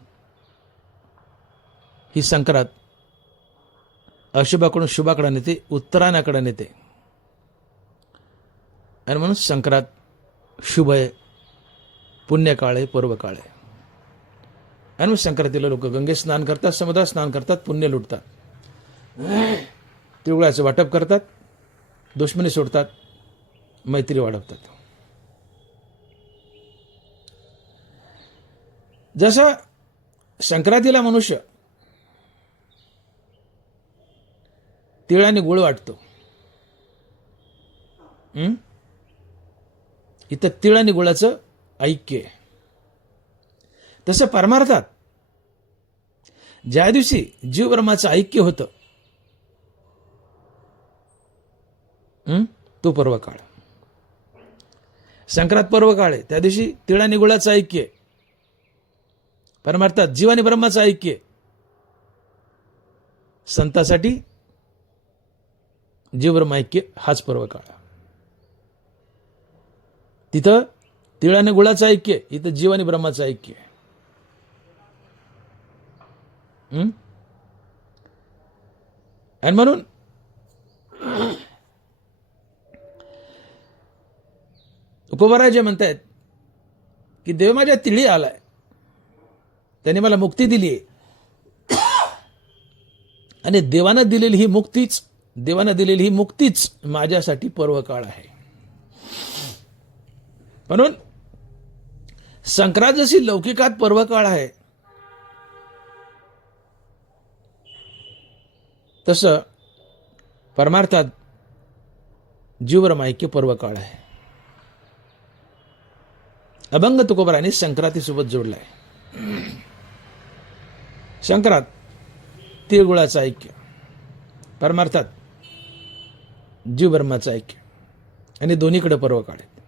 ही संक्रांत अशुभाकडून शुभाकडे नेते, उत्तरायणाकडे नेते. आणि म्हणून संक्रांत शुभ आहे, पुण्यकाळ आहे, पर्वकाळ आहे. आणि मग संक्रांतीला लोक गंगे स्नान करतात, समुद्रात स्नान करतात, पुण्य लुटतात, तिळगुळाचं वाटप करतात, दुश्मनी सोडतात, मैत्री वाढवतात. जसं संक्रांतीला मनुष्य तिळ आणि गुळ वाटतो, इथं तिळ आणि गुळाचं ऐक्य आहे. तसं परमार्थात ज्या दिवशी जीव ब्रह्माचं ऐक्य होतं तो पर्वकाळ. संक्रांत पर्वकाळ आहे, त्या दिवशी तिळ आणि गुळाचं ऐक्य आहे. परमार्थात जीव आणि ब्रह्माचं ऐक्य आहे. संतासाठी जीव ब्रह्म ऐक्य हाच पर्वकाळ. तिथं तिळ आणि गुळाचं ऐक्य, इथं जीव आणि ब्रह्माचं ऐक्य. आणि म्हणून तुकोबाराय म्हणतायत की देव माझ्या तिळी आलाय, त्याने मला मुक्ती दिली आहे. आणि देवानं दिलेली ही मुक्तीच माझ्यासाठी पर्वकाळ आहे. म्हणून संक्रांत जशी लौकिकात पर्वकाळ आहे, तसं परमार्थात जीवब्रह्मैक्य पर्वकाळ आहे. अभंग तुकोबारांनी संक्रांतीसोबत जोडलाय. संक्रांत तिळगुळाचं ऐक्य, परमार्थात जीव ब्रह्माचं ऐक्य, आणि दोन्हीकडे पर्वकाळ आहेत.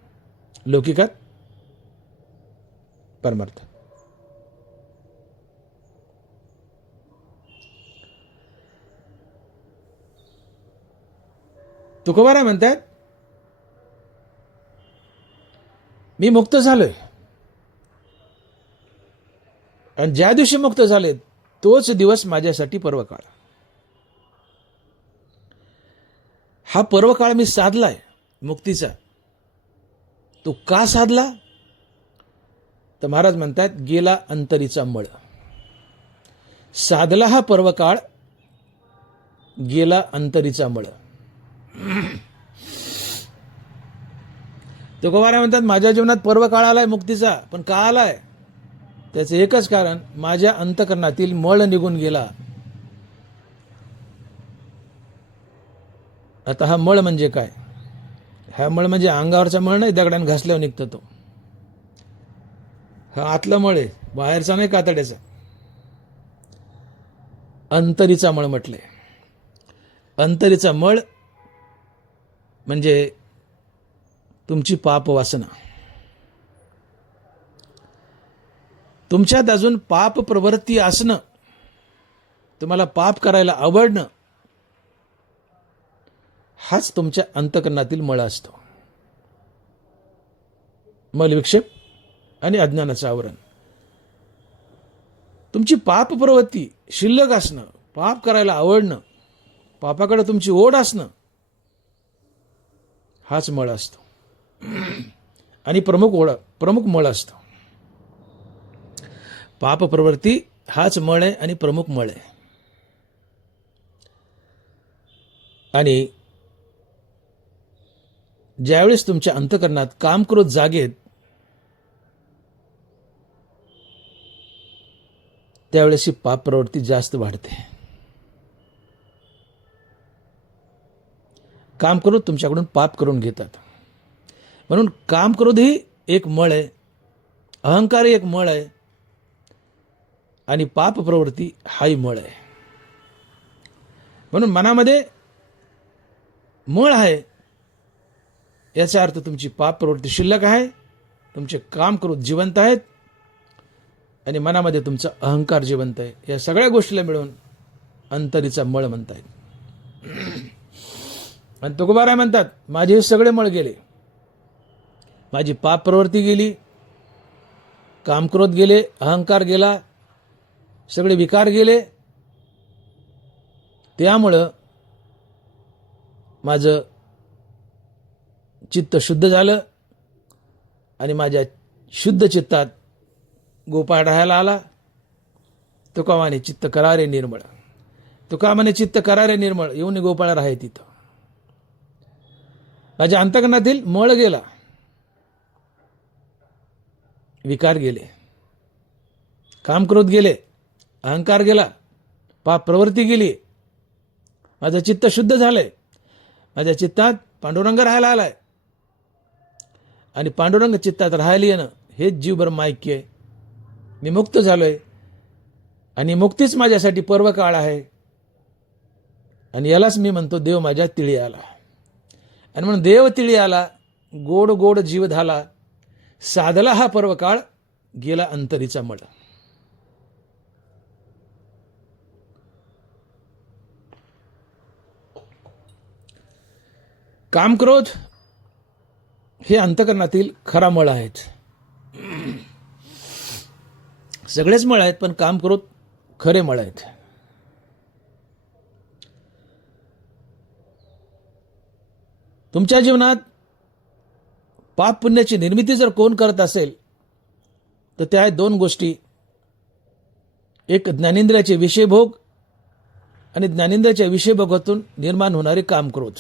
लौकिकात परमार्थ. तुकोबाराय म्हणतात मी मुक्त झालोय, आणि ज्या दिवशी मुक्त झाले तोच दिवस माझ्यासाठी पर्वकाळ. हा पर्वकाळ मी साधलाय मुक्तीचा. तो का साधला? तर महाराज म्हणतात गेला अंतरीचा मळ. साधला हा पर्वकाळ, गेला अंतरीचा मळ. तुकोबाराय म्हणतात माझ्या जीवनात पर्वकाळ आलाय मुक्तीचा, पण का आलाय? त्याचं एकच कारण, माझ्या अंतकरणातील मळ निघून गेला. आता हा मळ म्हणजे काय? हा मळ म्हणजे अंगावरचा मळ नाही, दगडाने घासल्यावर निघतो तो. हा आतला मळ आहे, बाहेरचा नाही कातड्याचा. अंतरीचा मळ म्हटले. अंतरीचा मळ म्हणजे तुमची पाप वासना. तुमच्यात अजून पाप प्रवृत्ती असणं, तुम्हाला पाप करायला आवडणं, हाच तुमच्या अंतकरणातील मळ असतो. मलविक्षेप आणि अज्ञानाचं आवरण. तुमची पाप प्रवृत्ती शिल्लक असणं, पाप करायला आवडणं, पापाकडे तुमची ओढ असणं, हाच मळ असतो. आणि प्रमुख मळ असतो. पाप प्रवृत्ती हाच मळ आहे आणि प्रमुख मळ आहे. आणि ज्यावेळेस तुमच्या अंतकरणात काम क्रोध जागेत, त्यावेळेस ही पाप प्रवृत्ती जास्त वाढते. काम क्रोध तुमच्याकडून पाप करून घेतात. म्हणून काम क्रोध ही एक मळ आहे, अहंकार एक मळ आहे, आणि पाप प्रवृत्ती हाही मळ आहे. म्हणून मनामध्ये मळ आहे, याचा अर्थ तुमची पाप प्रवृत्ती शिल्लक आहे, तुमचे काम क्रोध जिवंत आहेत, आणि मनामध्ये तुमचा अहंकार जिवंत आहे. या सगळ्या गोष्टीला मिळून अंतरीचा मळ म्हणतायत. आणि तुकोबाराय म्हणतात, माझे हे सगळे मळ गेले. माझी पाप प्रवृत्ती गेली, कामक्रोध गेले, अहंकार गेला, सगळे विकार गेले. त्यामुळं माझं चित्त शुद्ध झालं आणि माझ्या शुद्ध चित्तात गोपाळ राहायला आला. तुका म्हणे चित्त करारे निर्मळ. तुका म्हणे चित्त करारे निर्मळ, येऊन गोपाळ राहाय तिथं. माझ्या अंतकरणातील मळ गेला, विकार गेले, कामक्रोध गेले, अहंकार गेला, पाप प्रवृत्ती गेली. माझं चित्त शुद्ध झालंय. माझ्या चित्तात पांडुरंग राहायला आलाय आणि पांडुरंग चित्तात राहायला येणं हेच जीवभर मायक्य आहे. मी मुक्त झालोय आणि मुक्तीच माझ्यासाठी पर्व काळ आहे. आणि यालाच मी म्हणतो देव माझ्या तिळी आला. आणि म्हणून देव तिळी आला, गोड गोड जीव झाला, साधला हा पर्व काळ, गेला अंतरीचा मळ. कामक्रोध हे अंतकरणातील खरा मळ आहेत. सगळेच मळ आहेत, पण कामक्रोध खरे मळ आहेत. तुमच्या जीवनात पाप पुण्याची निर्मिती जर कोण करत असेल तर त्या आहेत दोन गोष्टी. एक ज्ञानेंद्रियाचे विषयभोग आणि ज्ञानेंद्रियाच्या विषयभोगातून निर्माण होणारे कामक्रोध.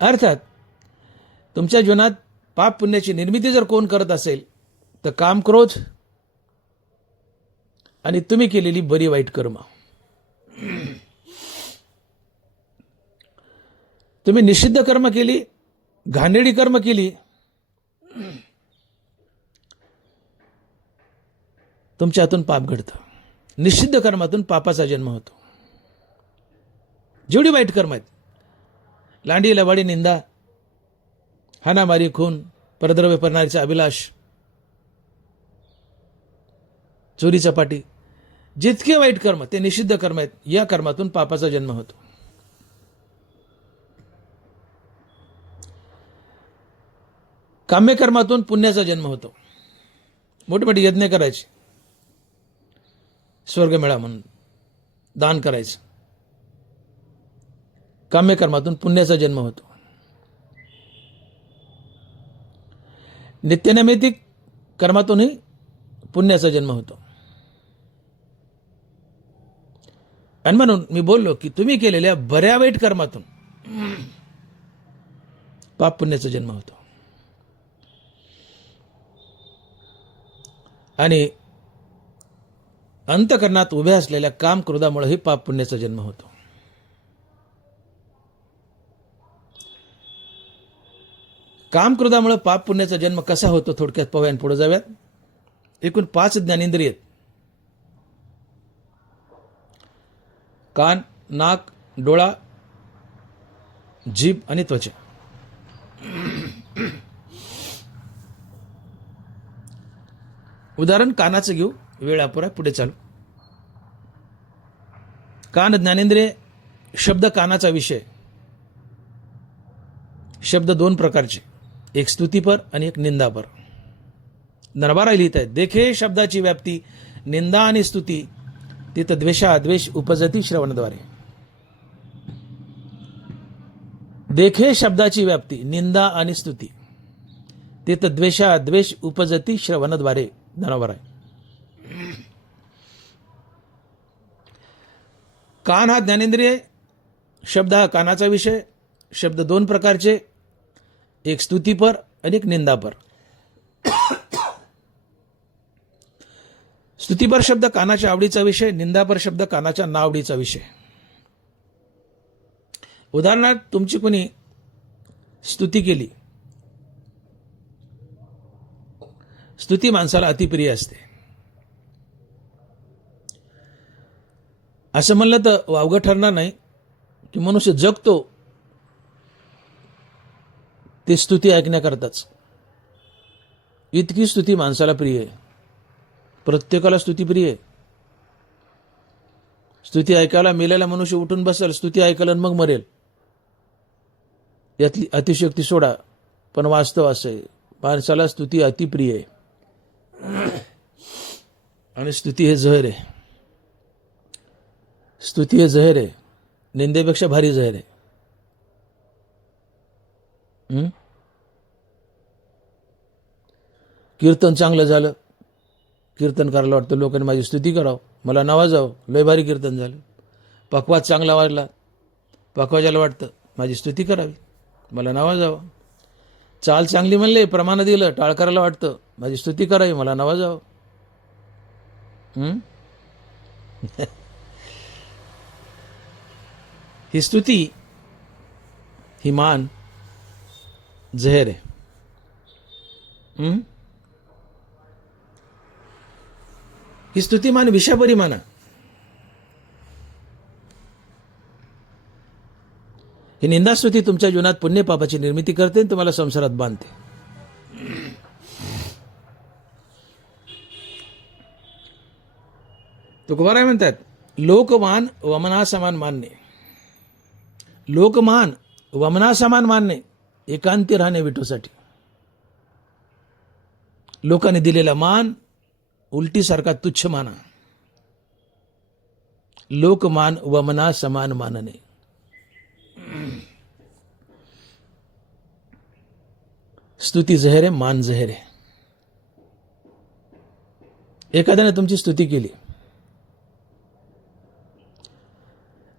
अर्थात तुमच्या जीवनात पाप पुण्याची निर्मिती जर कोण करत असेल तर कामक्रोध आणि तुम्ही केलेली बरी वाईट कर्म. तुम्ही निषिद्ध कर्म केली, घाणेरडी कर्म केली, तुमच्या हातून पाप घडतं. निषिद्ध कर्मातून पापाचा जन्म होतो. जेवढी वाईट कर्म आहेत, लांडी लबाडी निंदा, हाणामारी खून, परद्रव्य करणारीचा अभिलाष, चोरी चपाटी, जितके वाईट कर्म ते निषिद्ध कर्म आहेत. या कर्मातून पापाचा जन्म होतो. काम्य कर्मातून पुण्याचा जन्म होतो. मोठे मोठे यज्ञ करायचे, स्वर्ग मिळा म्हणून दान करायचं. काम्य कर्मातून पुण्याचा जन्म होतो. नित्यनैमित्तिक कर्मातूनही पुण्याचा जन्म होतो. आणि म्हणून मी बोललो की तुम्ही केलेल्या बऱ्या वाईट कर्मातून पाप पुण्याचा जन्म होतो. आणि अंतकरणात उभ्या असलेल्या काम क्रोधामुळेही पाप पुण्याचा जन्म होतो. काम क्रोधामुळे पाप पुण्याचा जन्म कसा होतो थोडक्यात पाहूया आणि पुढे जाऊयात. एकूण 5 ज्ञानेंद्रिय आहेत. कान, नाक, डोळा, जीभ आणि त्वचा. उदाहरण कानाचं घेऊ, वेळ अपुरा, पुढे चालू. कान ज्ञानेंद्रिय. शब्द कानाचा विषय. शब्द 2 प्रकारचे, एक स्तुतीपर आणि एक निंदापर. नरबारा लिहित आहेत, देखे शब्दाची व्याप्ती निंदा आणि स्तुती, तिथं द्वेषा द्वेष उपजती श्रवणाद्वारे. देखे शब्दाची व्याप्ती निंदा आणि स्तुती, तिथं द्वेषा द्वेष उपजती श्रवणाद्वारे. नरबारा आहे. कान हा ज्ञानेंद्रिय. शब्द हा कानाचा विषय. शब्द 2 प्रकारचे, एक स्तुतीपर आणि एक निंदापर. स्तुतीपर शब्द कानाच्या आवडीचा विषय, निंदापर शब्द कानाच्या नावडीचा विषय. उदाहरणार्थ तुमची कोणी स्तुती केली. स्तुती माणसाला अतिप्रिय असते. असं म्हणलं तर वावगं ठरणार नाही की मनुष्य जगतो ते स्तुती ऐकण्याकरताच. इतकी स्तुती माणसाला प्रिय आहे. प्रत्येकाला स्तुती प्रिय आहे. स्तुती ऐकायला मेलेला मनुष्य उठून बसेल, स्तुती ऐकायला मग मरेल. यातली अतिशयोक्ती सोडा, पण वास्तव असं आहे, माणसाला स्तुती अतिप्रिय आहे. आणि स्तुती हे जहर आहे. स्तुती हे जहर आहे, निंदेपेक्षा भारी जहर आहे. कीर्तन चांगलं झालं, कीर्तन करायला वाटतं लोकांनी माझी स्तुती करावं, मला नावाजावं, लय भारी कीर्तन झालं. पकवाज चांगला वाजला, पकवाजाला वाटतं माझी स्तुती करावी, मला नावाजावं. चाल चांगली म्हणले, प्रमाण दिलं, टाळ करायला वाटतं माझी स्तुती करावी, मला नावाजावं. ही स्तुती, ही मान जहर आहे. ही स्तुती मान विषापरी माना. ही निंदास्तुती तुमच्या जीवनात पुण्य पापाची निर्मिती करते आणि तुम्हाला संसारात बांधते. तुकोबाराय म्हणतात, लोकमान वमनासमान मानणे. लोकमान वमनासमान मानणे, एकांती राहणे विठूसाठी. लोकांनी दिलेला मान उलटीसारखा तुच्छ माना. लोकमान वमना समान मानणे. स्तुती जहर आहे, मान जहर आहे. एखाद्याने तुमची स्तुती केली,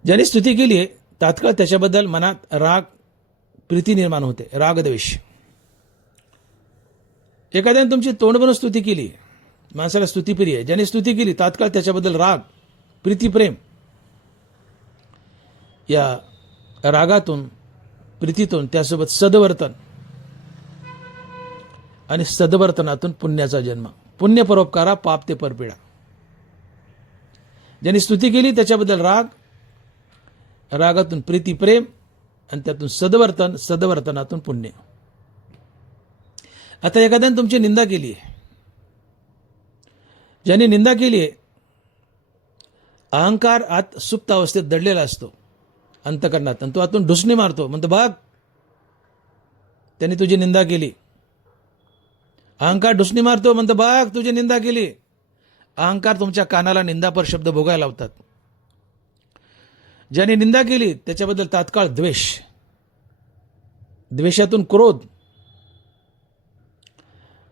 ज्याने स्तुती केली आहे, तात्काळ त्याच्याबद्दल मनात राग प्रीती निर्माण होते, रागद्वेष. एखाद्याने तुमची तोंड बनवून स्तुती केली, माणसाला स्तुती प्रिय आहे, ज्याने स्तुती केली तात्काळ त्याच्याबद्दल राग, प्रीती, प्रेम. या रागातून, प्रीतीतून त्यासोबत सदवर्तन, आणि सदवर्तनातून पुण्याचा जन्म. पुण्य परोपकारा, पाप ते परपीडा. ज्यांनी स्तुती केली त्याच्याबद्दल राग, रागातून प्रीती, प्रेम, आणि त्यातून सदवर्तन, सदवर्तनातून पुण्य. आता एखाद्याने तुमची निंदा केली आहे, ज्यांनी निंदा केली आहे, अहंकार आत सुप्त अवस्थेत दडलेला असतो अंतकरणात, आणि तो आतून ढुसणी मारतो, म्हणतो बघ त्यांनी तुझी निंदा केली. अहंकार ढुसणी मारतो, म्हणतो बघ तुझी निंदा केली. अहंकार तुमच्या कानाला निंदापर शब्द भोगायला लावतात. ज्याने निंदा केली त्याच्याबद्दल तात्काळ द्वेष, द्वेषातून क्रोध,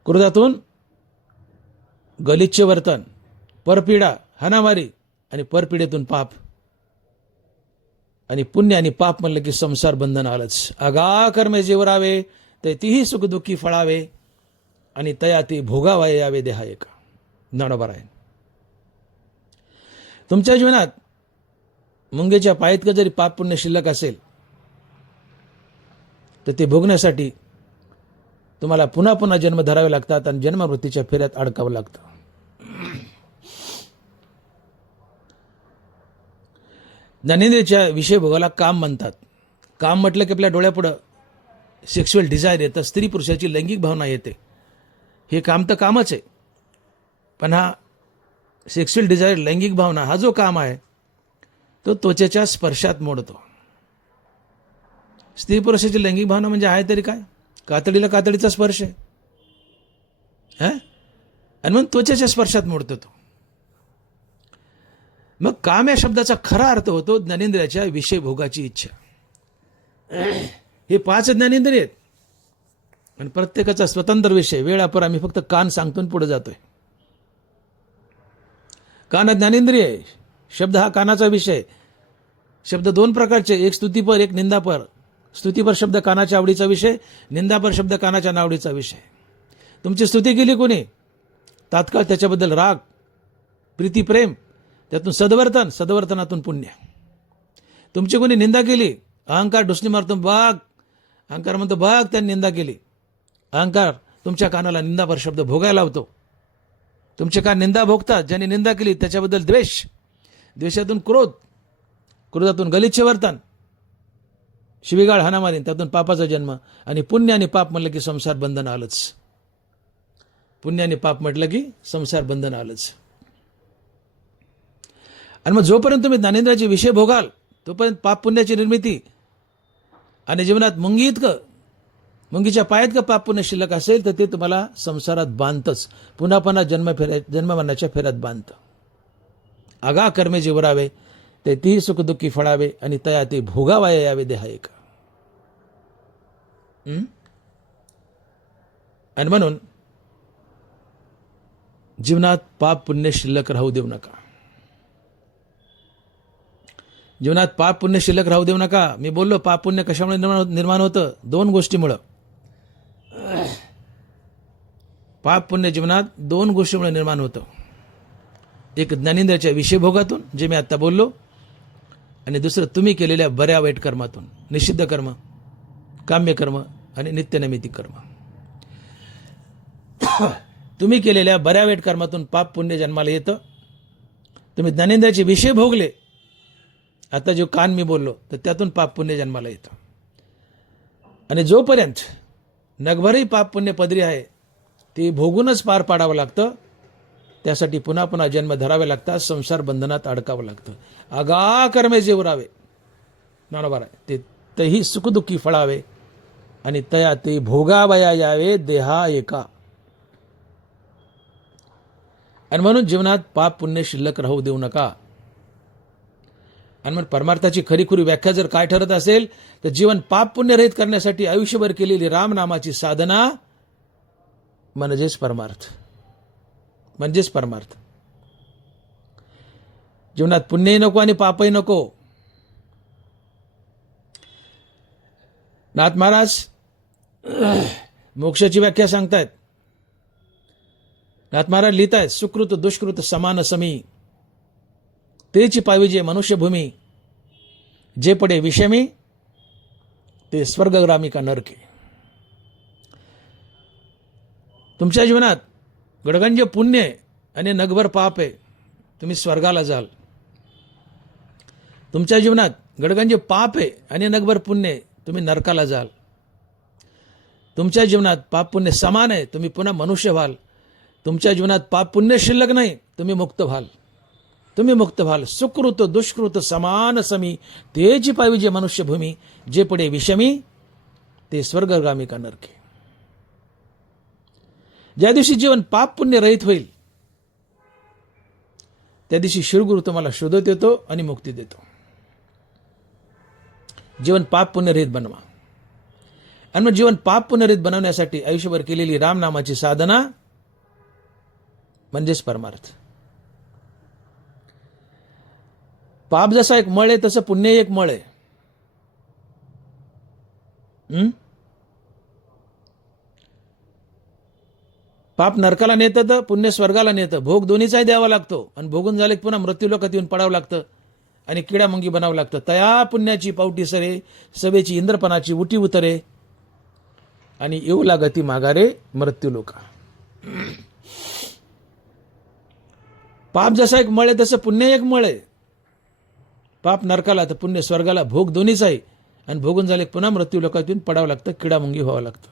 क्रोधातून गलिच्छ वर्तन, परपीडा, हाणामारी, आणि परपीडेतून पाप. आणि पुण्य आणि पाप म्हणलं की संसार बंधन आलंच. आगा कर्मे जेवरावे ते तीही सुखदुःखी फळावे, आणि तया ती भोगावाय यावे देहा एका. ज्ञानोबा आहे. तुमच्या जीवनात मुंगेच्या पायतकं जरी पाप पुण्य शिल्लक असेल, तर ते भोगण्यासाठी तुम्हाला पुन्हा पुन्हा जन्म धरावे लागतात, आणि जन्मवृत्तीच्या फेऱ्यात अडकावं लागतं. ज्ञानेंद्रियाच्या विषय भोगाला काम म्हणतात. काम म्हटलं की आपल्या डोळ्यापुढं सेक्शुअल डिझायर येतं, स्त्री पुरुषाची लैंगिक भावना येते. हे काम तर कामच आहे, पण हा सेक्शुअल डिझायर, लैंगिक भावना, हा जो काम आहे तो त्वचेच्या स्पर्शात मोडतो. स्त्री पुरुषाची लैंगिक भावना म्हणजे आहे तरी काय, कातडीला कातडीचा स्पर्श आहे, आणि मग त्वचेच्या स्पर्शात मोडतो तो. मग काम या शब्दाचा खरा अर्थ होतो ज्ञानेंद्रियाच्या विषय भोगाची इच्छा. हे 5 ज्ञानेंद्रिय आहेत, आणि प्रत्येकाचा स्वतंत्र विषय. वेळापर आम्ही फक्त कान सांगतो पुढे जातोय. कान ज्ञानेंद्रिय आहे. शब्द हा कानाचा विषय. शब्द 2 प्रकारचे, एक स्तुतीपर, एक निंदापर. स्तुतीपर शब्द कानाच्या आवडीचा विषय, निंदापर शब्द कानाच्या नावडीचा विषय. तुमची स्तुती केली कोणी, तात्काळ त्याच्याबद्दल राग, प्रीती, प्रेम, त्यातून सदवर्तन, सदवर्तनातून पुण्य. तुमची कोणी निंदा केली, अहंकार ढुसणी मारतो, बाग. अहंकार म्हणतो बाग त्यांनी निंदा केली. अहंकार तुमच्या कानाला निंदापर शब्द भोगायला लावतो. तुमचे कान निंदा भोगतात. ज्यांनी निंदा केली त्याच्याबद्दल द्वेष, द्वेषातून क्रोध, क्रोधातून गलिच्छ वर्तन, शिवीगाळ, हाणामारी, त्यातून पापाचा जन्म. आणि पुण्य आणि पाप म्हणलं की संसार बंधन आलंच. पुण्याने पाप म्हटलं की संसार बंधन आलंच. आणि मग जोपर्यंत तुम्ही ज्ञानेंद्रियाचे विषय भोगाल तोपर्यंत पाप पुण्याची निर्मिती, आणि जीवनात मुंगी इतकं, मुंगीच्या पायात का पाप पुण्य शिल्लक असेल तर ते तुम्हाला संसारात बांधतच, पुन्हा पुन्हा जन्ममरणाच्या फेऱ्यात बांधतं. आगा कर्मे जीवरावे ते ती सुखदुःखी फळावे, आणि तया ते भोगावाया यावे देहा एका. आणि म्हणून जीवनात पाप पुण्य शिल्लक राहू देऊ नका. जीवनात पाप पुण्य शिल्लक राहू देऊ नका. मी बोललो पाप पुण्य कशामुळे निर्माण होतं? 2 गोष्टीमुळं. पाप पुण्य जीवनात 2 गोष्टीमुळे निर्माण होतं. एक ज्ञानेंद्रियाच्या विषय भोगातून, जे मी आता बोललो, आणि दुसरं तुम्ही केलेल्या बऱ्या वाईट कर्मातून, निषिद्ध कर्म, काम्य कर्म आणि नित्यनैमित्तिक कर्म. तुम्ही केलेल्या बऱ्या वाईट कर्मातून पाप पुण्य जन्माला येतं. तुम्ही ज्ञानेंद्रियाचे विषय भोगले, आता जो कान मी बोललो, तर त्यातून पाप पुण्य जन्माला येतं. आणि जोपर्यंत नगभरही पाप पुण्य पदरी आहे ते भोगूनच पार पाडावं लागतं. त्यासाठी पुन्हा पुन्हा जन्म धरावे लागतात, संसार बंधनात अडकावं लागतं. आगा कर्मे जेवरावे, बरोबर आहे, ते तही सुखदुःखी फळावे, आणि तया ते भोगावया यावे देहा एका. आणि म्हणून जीवनात पाप पुण्य शिल्लक राहू देऊ नका. आणि मग परमार्थाची खरीखुरी व्याख्या जर काय ठरत असेल तर जीवन पाप पुण्य रहित करण्यासाठी आयुष्यभर केलेली रामनामाची साधना म्हणजेच परमार्थ. म्हणजेच परमार्थ. जीवनात पुण्यही नको आणि पापही नको. नाथ महाराज मोक्षाची व्याख्या सांगतायत. नाथ महाराज लिहितायत, सुकृत दुष्कृत समान समी, तेची पाविजे मनुष्यभूमी, जे पडे विषमी ते स्वर्गग्रामी का नरके. तुमच्या जीवनात गडगंज पुण्य आहे आणि नगभर पाप आहे, तुम्ही स्वर्गाला जाल. तुमच्या जीवनात गडगंज पाप आहे आणि नगभर पुण्य आहे, तुम्ही नरकाला जाल. तुमच्या जीवनात पाप पुण्य समान आहे, तुम्ही पुन्हा मनुष्य व्हाल. तुमच्या जीवनात पाप पुण्य शिल्लक नाही, तुम्ही मुक्त व्हाल. तुम्ही मुक्त व्हाल. सुकृत दुष्कृत समान समी, तेची पाविजे मनुष्यभूमी, जे पडे विषमी ते स्वर्गगामी का नरके. ज्या दिवशी जीवन पाप पुण्य रहित होईल त्या दिवशी शिवगुरु तुम्हाला शोधत येतो आणि मुक्ती देतो. जीवन पाप पुण्य रहित बनवा. आणि मग जीवन पाप पुण्य रहित बनवण्यासाठी आयुष्यभर केलेली रामनामाची साधना म्हणजेच परमार्थ. पाप जसा एक मळ आहे तसं पुण्य एक मळ आहे. पाप नरकाला नेतं तर पुण्य स्वर्गाला नेतं. भोग दोन्हीचाही द्यावा लागतो, आणि भोगून झाले की पुन्हा मृत्यूलोकात येऊन पडावं लागतं आणि किड्यामुंगी बनावं लागतं. तया पुण्याची पावटी सरे, सभेची इंद्रपणाची उटी उतरे, आणि येऊ लागती माघारे मृत्यूलोका. पाप जसा एक मळ आहे तसं पुण्य एक मळ आहे. पाप नरकाला तर पुण्य स्वर्गाला, भोग दोन्हीच आहे, आणि भोगून झाले पुन्हा मृत्यू लोकात येऊन पडावं लागतं, किडामुंगी व्हावं लागतं,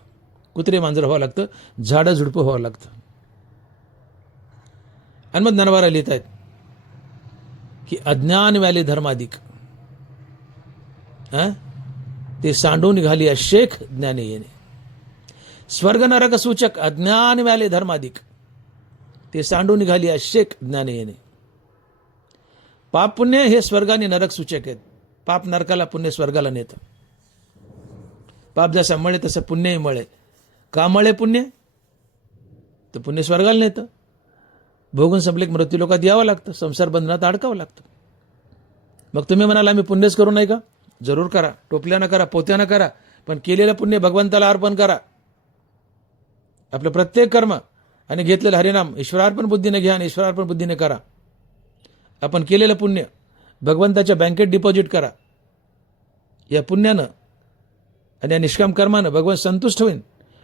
कुत्रे मांजर व्हावं लागतं, झाडं झुडपं व्हावं लागतं. आणि मग नरवारा लिहित आहेत की अज्ञान व्याले धर्माधिक, ते सांडून घाली शेख ज्ञाने येणे. स्वर्ग नरक सूचक अज्ञान व्याले धर्माधिक, ते सांडून घाली शेख ज्ञाने येणे. पाप पुण्य हे स्वर्ग आणि नरक सूचक आहेत. पाप नरकाला, पुण्य स्वर्गाला नेतं. पाप जसा मळे तसं पुण्यही मळे. का मळे पुण्य? तर पुण्य स्वर्गाला नेतं. भोगून संपले मृत्यू लोकात यावं लागतं, संसार बंधनात अडकावं लागतं. मग तुम्ही म्हणाला आम्ही पुण्यच करू नाही का? जरूर करा. टोपल्यानं करा, पोत्यानं करा, पण केलेलं पुण्य भगवंताला अर्पण करा. आपलं प्रत्येक कर्म आणि घेतलेलं हरिनाम ईश्वरार्पण बुद्धीने घ्या आणि ईश्वरार्पण बुद्धीने करा. आपण केलेलं पुण्य भगवंताच्या बँकेत डिपॉझिट करा. या पुण्यानं आणि या निष्काम कर्मानं भगवान संतुष्ट होईल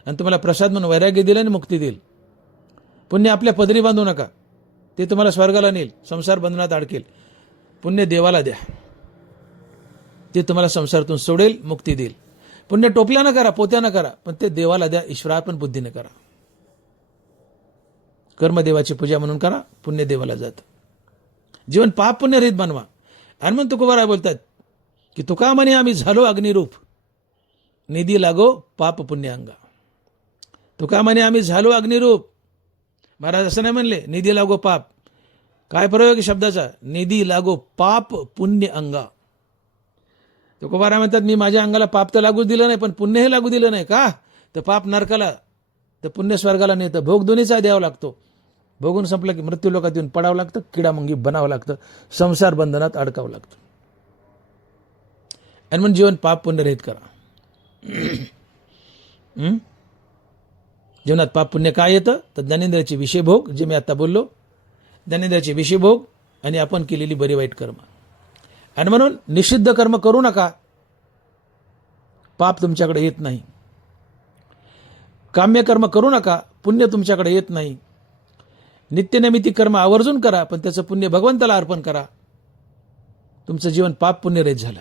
आणि तुम्हाला प्रसाद म्हणून वैराग्य दिलं आणि मुक्ती देईल. पुण्य आपल्या पदरी बांधू नका, ते तुम्हाला स्वर्गाला नेईल, संसार बंधनात अडकेल. पुण्य देवाला द्या, ते तुम्हाला संसारातून सोडेल, मुक्ती देईल. पुण्य टोपल्यानं करा, पोत्यानं करा, पण ते देवाला द्या, ईश्वरार्पण बुद्धीने करा. कर्मदेवाची पूजा म्हणून करा, पुण्य देवाला जातं. जीवन पाप पुण्यरहित बनवा. आणि मग तुकोबाराय बोलतात की तुका म्हणे आम्ही झालो अग्निरूप, निधी लागो पाप पुण्य अंगा. तुका म्हणे आम्ही झालो अग्निरूप. महाराज असं नाही म्हणले निधी लागो पाप. काय प्रयोग शब्दाचा? निधी लागो पाप पुण्य अंगा. तुकोबाराय म्हणतात मी माझ्या अंगाला पाप तर लागूच दिलं नाही, पण पुण्यही लागू दिलं नाही. का? तर पाप नरकाला, तर पुण्य स्वर्गाला नाही. तर भोग दोन्हीचा द्यावा लागतो. भोगून संपलं की मृत्यू लोकात येऊन पडावं लागतं, किडामुंगी बनावं लागतं, संसार बंधनात अडकावं लागतं. आणि म्हणून जीवन पाप पुण्यरहित करा. जीवनात पाप पुण्य काय येतं? तर ज्ञानेंद्रियाचे विषय भोग, जे मी आता बोललो, ज्ञानेंद्रियाचे विषय भोग आणि आपण केलेली बरी वाईट कर्म. आणि म्हणून निषिद्ध कर्म करू नका, पाप तुमच्याकडे येत नाही. काम्य कर्म करू नका, पुण्य तुमच्याकडे येत नाही. नित्यनैमित्तिक कर्म आवर्जून करा, पण त्याचं पुण्य भगवंताला अर्पण करा. तुमचं जीवन पाप पुण्यरहित झालं.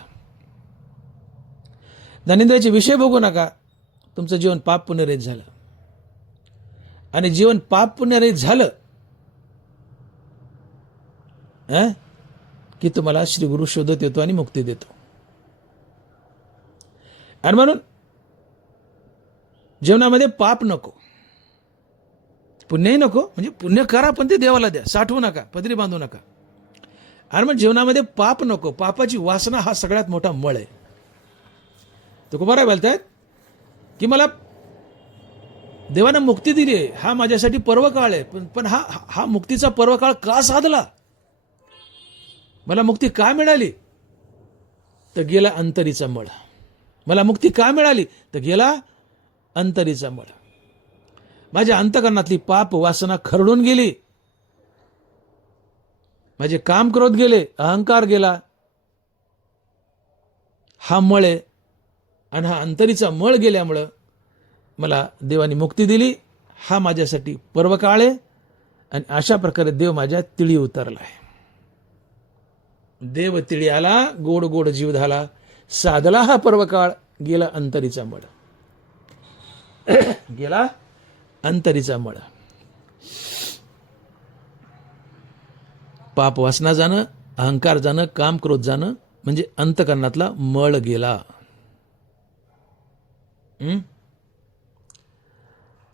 ज्ञानेंद्रियाचे विषय भोगू नका, तुमचं जीवन पाप पुण्यरहित झालं. आणि जीवन पाप पुण्यरहित झालं की तुम्हाला श्री गुरु शोधत येतो आणि मुक्ती देतो. आणि म्हणून जीवनामध्ये पाप नको, पुण्यही नको. म्हणजे पुण्य करा पण ते देवाला द्या, साठवू नका, पदरी बांधू नका. आणि मग जीवनामध्ये पाप नको. पापाची वासना हा सगळ्यात मोठा मळ आहे. तुकोबाराय बोलतायत की मला देवानं मुक्ती दिली आहे, हा माझ्यासाठी पर्वकाळ आहे. पण हा मुक्तीचा पर्वकाळ का साधला? मला मुक्ती का मिळाली? तर गेला अंतरीचा मळ. मला मुक्ती का मिळाली? तर गेला अंतरीचा मळ. माझ्या अंतकरणातली पाप वासना खरडून गेली. माझे काम क्रोध गेले, अहंकार गेला. हा मळ आहे. आणि हा अंतरीचा मळ गेल्यामुळं मला देवाने मुक्ती दिली. हा माझ्यासाठी पर्वकाळ आहे. आणि अशा प्रकारे देव माझ्या तिळी उतरला आहे. देव तिळी आला, गोड गोड जीव झाला, साधला हा पर्वकाळ, गेला अंतरीचा मळ. गेला अंतरीचा मळ. पाप वासना जाणं, अहंकार जाणं, काम क्रोध जाणं, म्हणजे अंतकरणातला मळ गेला.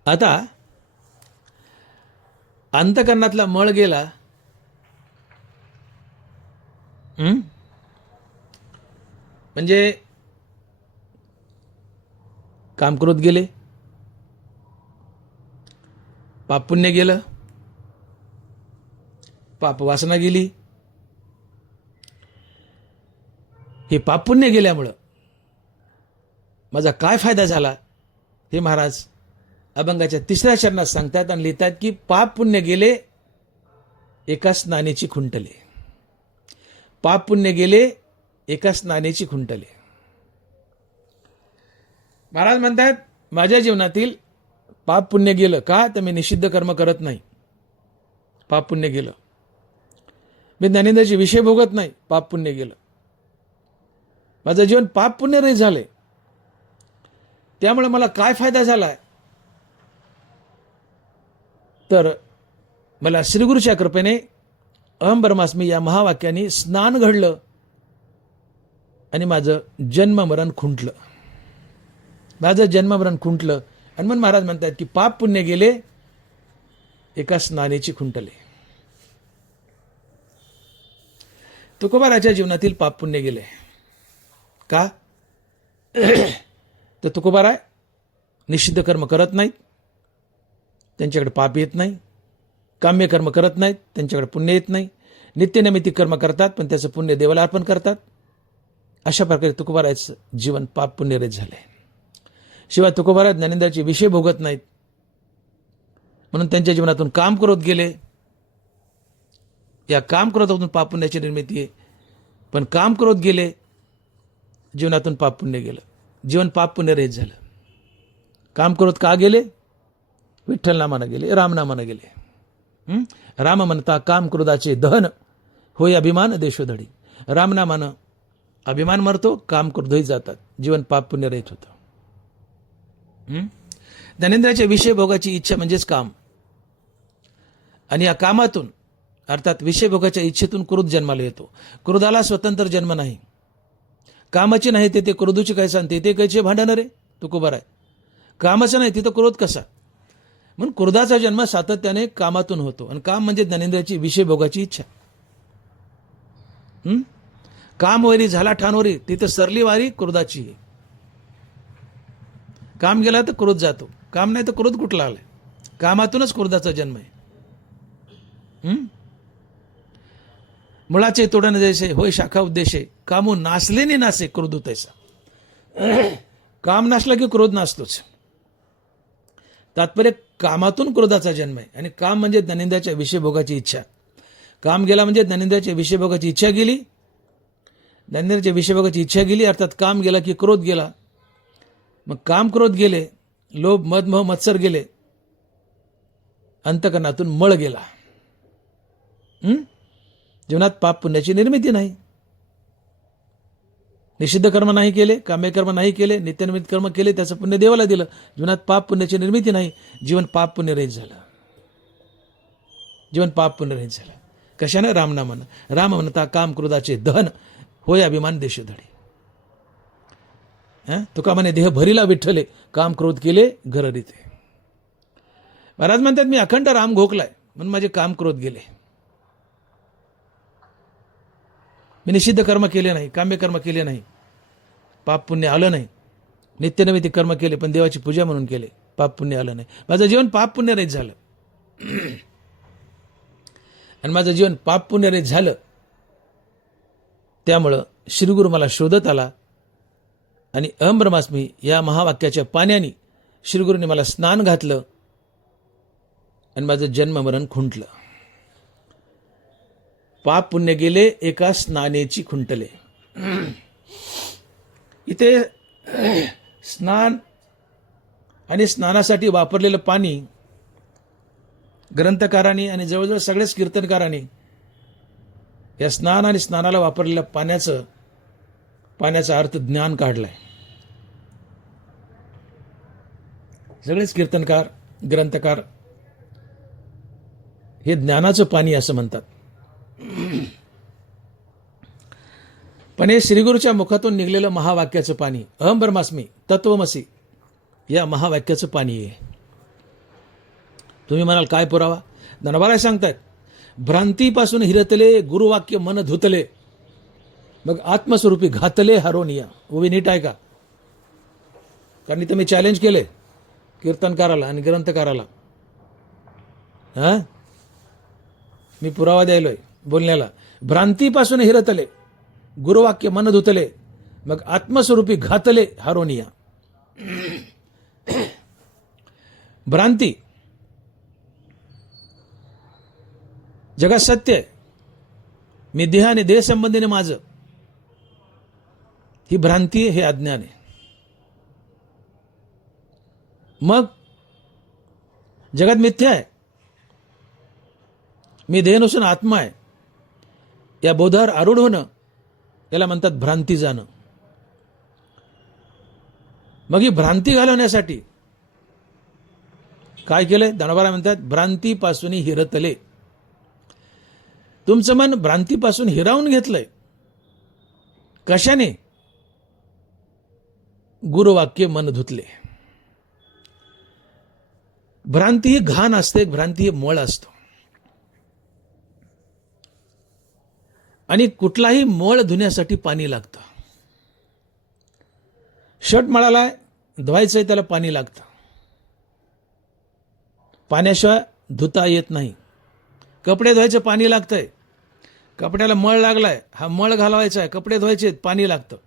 आता अंतकरणातला मळ गेला, म्हणजे काम क्रोध गेले, पाप पुण्य गेलं, पाप वासना गेली. हे पाप पुण्य गेल्यामुळं माझा काय फायदा झाला हे महाराज अभंगाच्या 3ऱ्या चरणात सांगतात आणि लिहितात की पाप पुण्य गेले एकाच नाण्याची खुंटले. पाप पुण्य गेले एकाच नाण्याची खुंटले. महाराज म्हणतात माझ्या जीवनातील पाप पुण्य गेलं. का? तर मी निषिद्ध कर्म करत नाही, पाप पुण्य गेलं. मी ज्ञानेंद्रियाचे विषय भोगत नाही, पाप पुण्य गेलं. माझं जीवन पाप पुण्य रहित झाले. त्यामुळे मला काय फायदा झालाय? तर मला श्रीगुरूच्या कृपेने अहम ब्रह्मास्मी या महावाक्याने स्नान घडलं आणि माझं जन्ममरण खुंटलं. माझं जन्ममरण खुंटलं. आणि मग महाराज म्हणतात की पाप पुण्य गेले एका स्नानेची खुंटले. तुकोबाराच्या जीवनातील पाप पुण्य गेले. का? तर तुकोबाराय निषिद्ध कर्म करत नाहीत, त्यांच्याकडे पाप येत नाही. काम्य कर्म करत नाहीत, त्यांच्याकडे पुण्य येत नाही. नित्यनैमित्तिक कर्म करतात, पण त्याचं पुण्य देवाला अर्पण करतात. अशा प्रकारे तुकोबारायचं जीवन पाप पुण्यरहित झालंय. शिवाय तुकोबाराय ज्ञानेंद्रियाचे विषय भोगत नाहीत, म्हणून त्यांच्या जीवनातून काम क्रोध गेले. या काम क्रोधातून पाप पुण्याची निर्मिती आहे. पण काम क्रोध गेले, जीवनातून पाप पुण्य गेलं, जीवन पाप पुण्यरहित झालं. काम क्रोध का गेले? विठ्ठल नामानं गेले, रामनामानं गेले. राम म्हणता काम क्रोधाचे दहन होय अभिमान देशोधडी. रामनामानं अभिमान मरतो, काम क्रोधही जातात, जीवन पाप पुण्यरहित होतं. ज्ञानेंद्रियाच्या विषय भोगाची इच्छा म्हणजेच काम. आणि या कामातून अर्थात विषयभोगाच्या इच्छेतून क्रोध जन्माला येतो. क्रोधाला स्वतंत्र जन्म नाही. कामाची नाही ते क्रोधूची काय सांगते ते कैचे भांडण रे तुकोबर आहे. कामाचं नाही तिथं क्रोध कसा. म्हणून क्रोधाचा जन्म सातत्याने कामातून होतो. आणि काम म्हणजे ज्ञानेंद्रियाची विषयभोगाची इच्छा. काम वरी झाला ठाणवरी तिथं सरली वारी क्रोधाची. काम गेला तर क्रोध जातो. काम नाही तर क्रोध कुठला आलाय. कामातूनच क्रोधाचा जन्म आहे. मुळाचे तोडण जैसे होय शाखा उद्देशे कामू नासलेने नासे क्रोध तैसा. काम नासला की क्रोध नासतोच. तात्पर्य कामातून क्रोधाचा जन्म आहे. आणि काम म्हणजे ज्ञानेंद्रियाच्या विषयभोगाची इच्छा. काम गेला म्हणजे ज्ञानेंद्रियाच्या विषयभोगाची इच्छा गेली. ज्ञानेंद्रियाच्या विषयभोगाची इच्छा गेली अर्थात काम गेला की क्रोध गेला. मग काम क्रोध गेले, लोभ मद मोह मत्सर गेले, अंतकरणातून मळ गेला. जीवनात पाप पुण्याची निर्मिती नाही. निषिद्ध कर्म नाही केले, काम्य कर्म नाही केले, नित्यनिमित्त कर्म केले, त्याचं पुण्य देवाला दिलं. जीवनात पाप पुण्याची निर्मिती नाही. जीवन पाप पुण्यरहित झालं. जीवन पाप पुण्यरहित झालं. कशाने? रामनामानं. राम म्हणता काम क्रोधाचे दहन होय अभिमान देशधडे. तुका म्हणे देह भरीला विठ्ठले काम क्रोध केले घर रीते. महाराज म्हणतात मी अखंड राम घोकलाय म्हणून माझे काम क्रोध गेले. मी निषिद्ध कर्म केले नाही, काम्य कर्म केले नाही, पाप पुण्य आलं नाही. नित्यनैमित्तिक कर्म केले पण देवाची पूजा म्हणून केले, पाप पुण्य आलं नाही. माझं जीवन पाप पुण्य रहित झालं. आणि माझं जीवन पाप पुण्य रहित झालं त्यामुळं श्रीगुरु मला शोधत आला आणि अहम ब्रह्मास्मी या महावाक्याच्या पाण्याने श्रीगुरूंनी मला स्नान घातलं आणि माझं जन्म मरण खुंटलं. पाप पुण्य गेले एका स्नानेची खुंटले. इथे स्नान आणि स्नानासाठी वापरलेलं पाणी ग्रंथकारांनी आणि जवळजवळ सगळेच कीर्तनकारांनी या स्नान आणि स्नानाला वापरलेल्या पाण्याचा अर्थ ज्ञान काढलाय. सगळेच कीर्तनकार ग्रंथकार हे ज्ञानाचं पाणी असं म्हणतात. पण हे श्रीगुरूच्या मुखातून निघलेलं महावाक्याचं पाणी अहम ब्रह्मास्मी तत्वमसी या महावाक्याचं पाणी आहे. तुम्ही म्हणाल काय पुरावा? धनबाराय सांगतायत भ्रांतीपासून हिरतले गुरुवाक्य मन धुतले मग आत्मस्वरूपी घातले हरोनिया. उभी नीट आहे का? कारण इथं मी चॅलेंज केले कीर्तनकाराला आणि ग्रंथकाराला. मी पुरावा द्यायलोय बोलण्याला. भ्रांतीपासून हिरतले गुरुवाक्य मन धुतले मग आत्मस्वरूपी घातले हरोनिया. भ्रांती जगात सत्य आहे. मी देह आणि देह संबंधीने माझं ही भ्रांती हे अज्ञान आहे. मग जगात मिथ्या आहे. मी देह नसून आत्मा आहे या बोधावर आरूढ होणं याला म्हणतात भ्रांती जाणं. मग ही भ्रांती घालवण्यासाठी काय केलंय? दानोबारा म्हणतात भ्रांतीपासून हिरतले. तुमचं मन भ्रांतीपासून हिरावून घेतलंय. कशाने? गुरुवाक्य मन धुतले. भ्रांती ही घाण असते, भ्रांती ही मळ असतो. आणि कुठलाही मळ धुण्यासाठी पाणी लागतं. शर्ट मळाला धुवायचंय त्याला पाणी लागतं. पाण्याशिवाय धुता येत नाही. कपडे धुवायचं पाणी लागतंय. कपड्याला मळ लागलाय, हा मळ घालवायचा आहे, कपडे धुवायचे पाणी लागतं.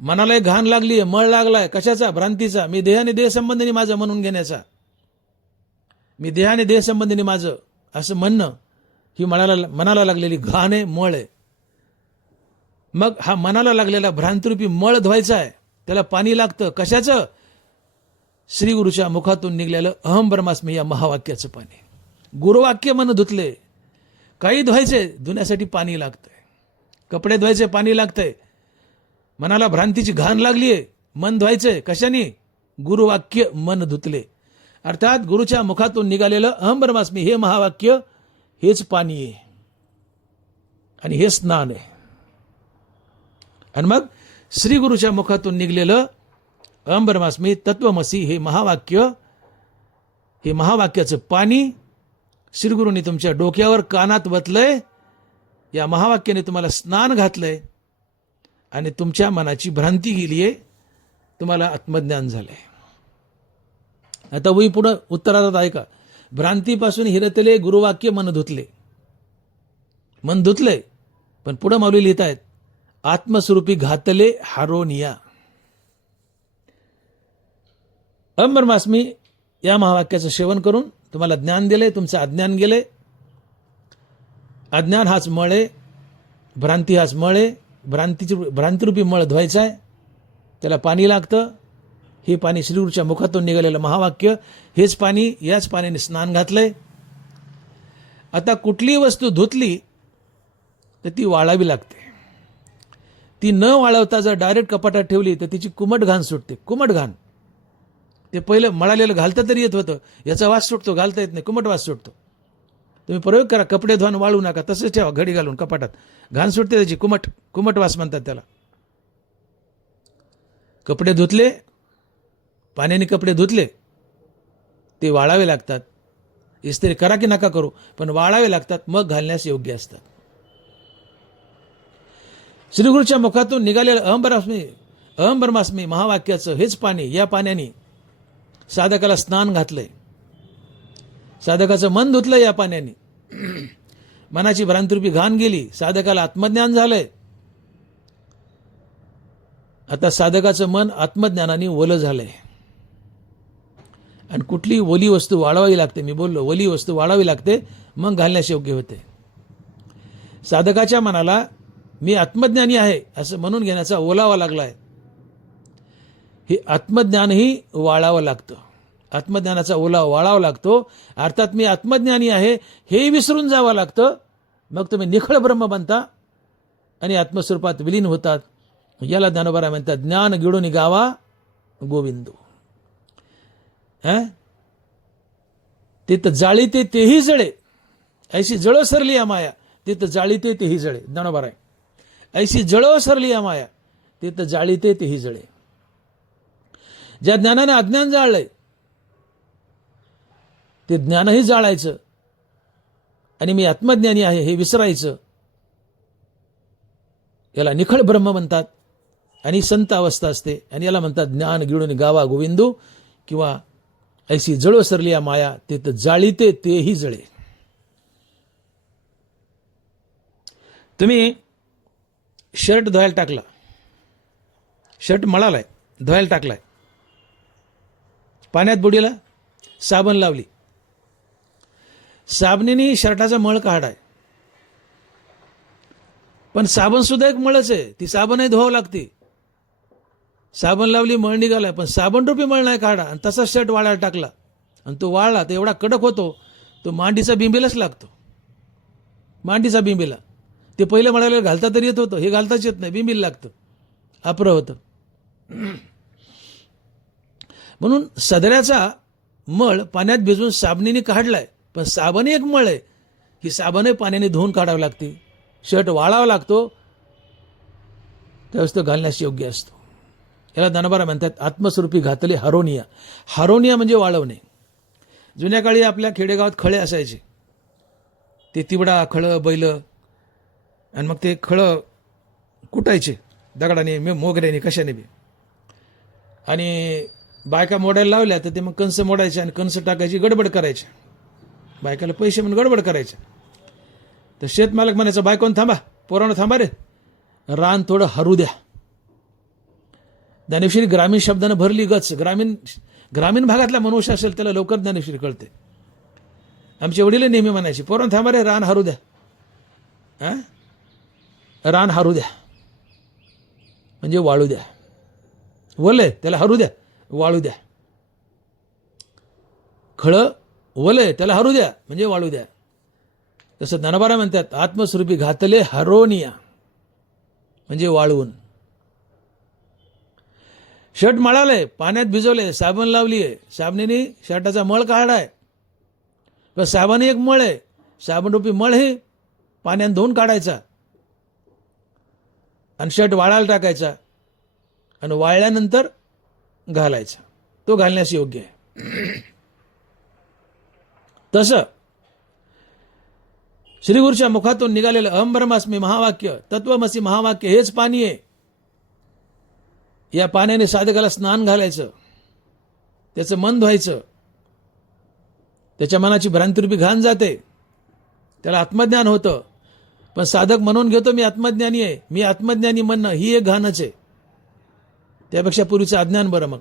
मनाला घाण लागली, मळ लागलाय कशाचा? भ्रांतीचा. मी देहाने देह संबंधीने माझं म्हणून घेण्याचा. मी देहाने देह संबंधीने माझं असं म्हणणं ही मनाला लागलेली घाण आहे, मळ आहे. मग हा मनाला लागलेला भ्रांतिरूपी मळ धुवायचा आहे, त्याला पाणी लागतं. कशाचं? श्री गुरुच्या मुखातून निघलेलं अहम ब्रह्मास्मी या महावाक्याचं पाणी. गुरुवाक्य मन धुतले. काही धुवायचे, धुण्यासाठी पाणी लागतंय. कपडे धुवायचे पाणी लागतंय. मनाला भ्रांतीची घाण लागलीये, मन धुवायचंय कशाने? गुरुवाक्य मन धुतले. अर्थात गुरुच्या मुखातून निघालेलं अहम ब्रह्मास्मी हे महावाक्य हेच पाणी आहे आणि हे स्नान आहे. आणि मग श्री गुरुच्या मुखातून निघलेलं अहम ब्रह्मास्मी तत्वमसी हे महावाक्य, हे महावाक्याचं पाणी श्रीगुरूंनी तुमच्या डोक्यावर कानात वतलंय. या महावाक्याने तुम्हाला स्नान घातलंय आणि तुमच्या मनाची भ्रांती गेली आहे, तुम्हाला आत्मज्ञान झालंय. आता वही पुढं उत्तरार्धात ऐका. भ्रांतीपासून हिरतले गुरुवाक्य मन धुतले. मन धुतले पण पुढं माऊली लिहित आहेत आत्मस्वरूपी घातले हारोनिया. अहम ब्रह्मास्मी या महावाक्याचं सेवन करून तुम्हाला ज्ञान दिले, तुमचं अज्ञान गेले. अज्ञान हाच मळ आहे, भ्रांती हाच मळ आहे. भ्रांतिरूपी मळ धुवायचा आहे, त्याला पाणी लागतं. हे पाणी श्रीगुरूच्या मुखातून निघालेलं महावाक्य हेच पाणी, याच पाण्याने स्नान घातलंय. आता कुठलीही वस्तू धुतली तर ती वाळावी लागते. ती न वाळवता जर डायरेक्ट कपाटात ठेवली तर तिची कुमट घाण सुटते. कुमट घाण ते पहिलं मळालेलं घालता तरी येत होतं, याचा वास सुटतो, घालता येत नाही, कुमट वास सुटतो. तुम्ही प्रयोग करा, कपडे धुवून वाळू नका, तसंच ठेवा घडी घालून कपाटात. घाण सुटते त्याची, कुमट वास म्हणतात त्याला. कपडे धुतले, पाण्याने कपडे धुतले, ते वाळावे लागतात. इस्त्री करा की नका करू, पण वाळावे लागतात, मग घालण्यास योग्य असतात. श्रीगुरूच्या मुखातून निघालेलं अहम ब्रह्मास्मी महावाक्याचं हेच पाणी, या पाण्याने साधकाला स्नान घातलंय. साधकाचं मन धुतलं या पाण्याने. मनाची भ्रांतिरूपी घाण गेली, साधकाला आत्मज्ञान झालंय. आता साधकाचं मन आत्मज्ञानाने ओलं झालंय. आणि कुठली ओली वस्तू वाळवावी लागते, मी बोललो ओली वस्तू वाळावी लागते, मग घालण्यास योग्य होते. साधकाच्या मनाला मी आत्मज्ञानी आहे असं म्हणून घेण्याचा ओलावा लागलाय. हे आत्मज्ञानही वाळावं लागतं. आत्मज्ञानाचा ओलावा वाळावा लागतो. अर्थात मी आत्मज्ञानी आहे हे विसरून जावं लागतं. मग तुम्ही निखळ ब्रह्म बनता आणि आत्मस्वरूपात विलीन होतात. याला ज्ञानोबा म्हणतात ज्ञान गिळून गावा गोविंदू. तिथं जाळी तेही जळे, ऐशी जळो सरली या माया. तिथं जाळी तेही जळे. ज्ञानोबा आहे ऐशी जळो सरली या माया, तिथं जाळी तेही जळे. ज्या ज्ञानाने अज्ञान जाळलंय ते ज्ञानही जाळायचं आणि मी आत्मज्ञानी आहे हे विसरायचं. याला निखळ ब्रह्म म्हणतात आणि संत अवस्था असते. आणि याला म्हणतात ज्ञान गिळून गावा गोविंदू, किंवा ऐशी जळो सरली या माया, तिथं जाळी तेही जळे. तुम्ही शर्ट धुवायला टाकला, शर्ट मळालाय, धुवायला टाकलाय, पाण्यात बुडीला, साबण लावली, साबणीने शर्टाचा मळ काढाय. पण साबण सुद्धा एक मळच आहे, ती साबणही धुवावं लागते. साबण लावली, मळ निघालाय, पण साबण रूपी मळ नाही काढा. आणि तसा शर्ट वाळायला टाकला आणि तो वाळला तर एवढा कडक होतो, तो मांडीचा बिंबीलाच लागतो. मांडीचा बिंबीला ते पहिलं मळायला घालता तरी येत होतं, हे घालताच येत नाही, बिंबीला लागतं, अप्र होतं. म्हणून सदऱ्याचा मळ पाण्यात भिजवून साबणीने काढलाय, पण साबण एक मळ आहे, ही साबणही पाण्याने धुवून काढावी लागते. शर्ट वाळावा लागतो, त्यावेळेस तो घालण्यास योग्य असतो. याला ज्ञानोबा म्हणतात आत्मस्वरूपी घातले हारोनिया. हारोनिया म्हणजे वाळवणे. जुन्या काळी आपल्या खेडेगावात खळे असायचे, ते तिवडा, खळं, बैल, आणि मग ते खळं कुटायचे दगडाने, मोगऱ्याने, कशाने बी. आणि बायका मोडायला लावल्या तर ते मग कंस मोडायचे आणि कंस टाकायची, गडबड करायची. बायकाला पैसे म्हणून गडबड करायचे. तर शेतमालक म्हणायचं बायकोन थांबा, पोरानं थांबा रे, रान थोडं हरू द्या. ज्ञानेश्वरी ग्रामीण शब्दानं भरली गच. ग्रामीण भागातला मनुष्य असेल त्याला लवकर ज्ञानेश्वरी कळते. आमचे वडील नेहमी म्हणायचे पोरानं थांबा रे, रान हरू द्या. रान हरू द्या म्हणजे वाळू द्या. वलय त्याला हरू द्या, वाळू द्या. खळं वलय त्याला हरू द्या म्हणजे वाळू द्या. तसं ज्ञानोबा म्हणतात आत्मस्वरूपी घातले हरोनिया म्हणजे वाळवून. शर्ट मळालंय, पाण्यात भिजवलंय, साबण लावलीये, साबणीने शर्टाचा मळ काढाय, पण साबण एक मळ आहे, साबणरूपी मळ हे पाण्यात धुवून काढायचा आणि शर्ट वाळायला टाकायचा आणि वाळल्यानंतर घालायचा, तो घालण्यास योग्य आहे. तसं श्रीगुरूच्या मुखातून निघालेलं अहम ब्रह्मास्मी महावाक्य, तत्वमसी महावाक्य हेच पाणी आहे. या पाण्याने साधकाला स्नान घालायचं, त्याचं मन धुवायचं, त्याच्या मनाची भ्रांतिरूपी घाण जाते, त्याला आत्मज्ञान होतं. पण साधक म्हणून घेतो मी आत्मज्ञानी आहे, मी आत्मज्ञानी म्हणणं ही एक घाणच आहे. त्यापेक्षा पूर्वीचं अज्ञान बरं मग.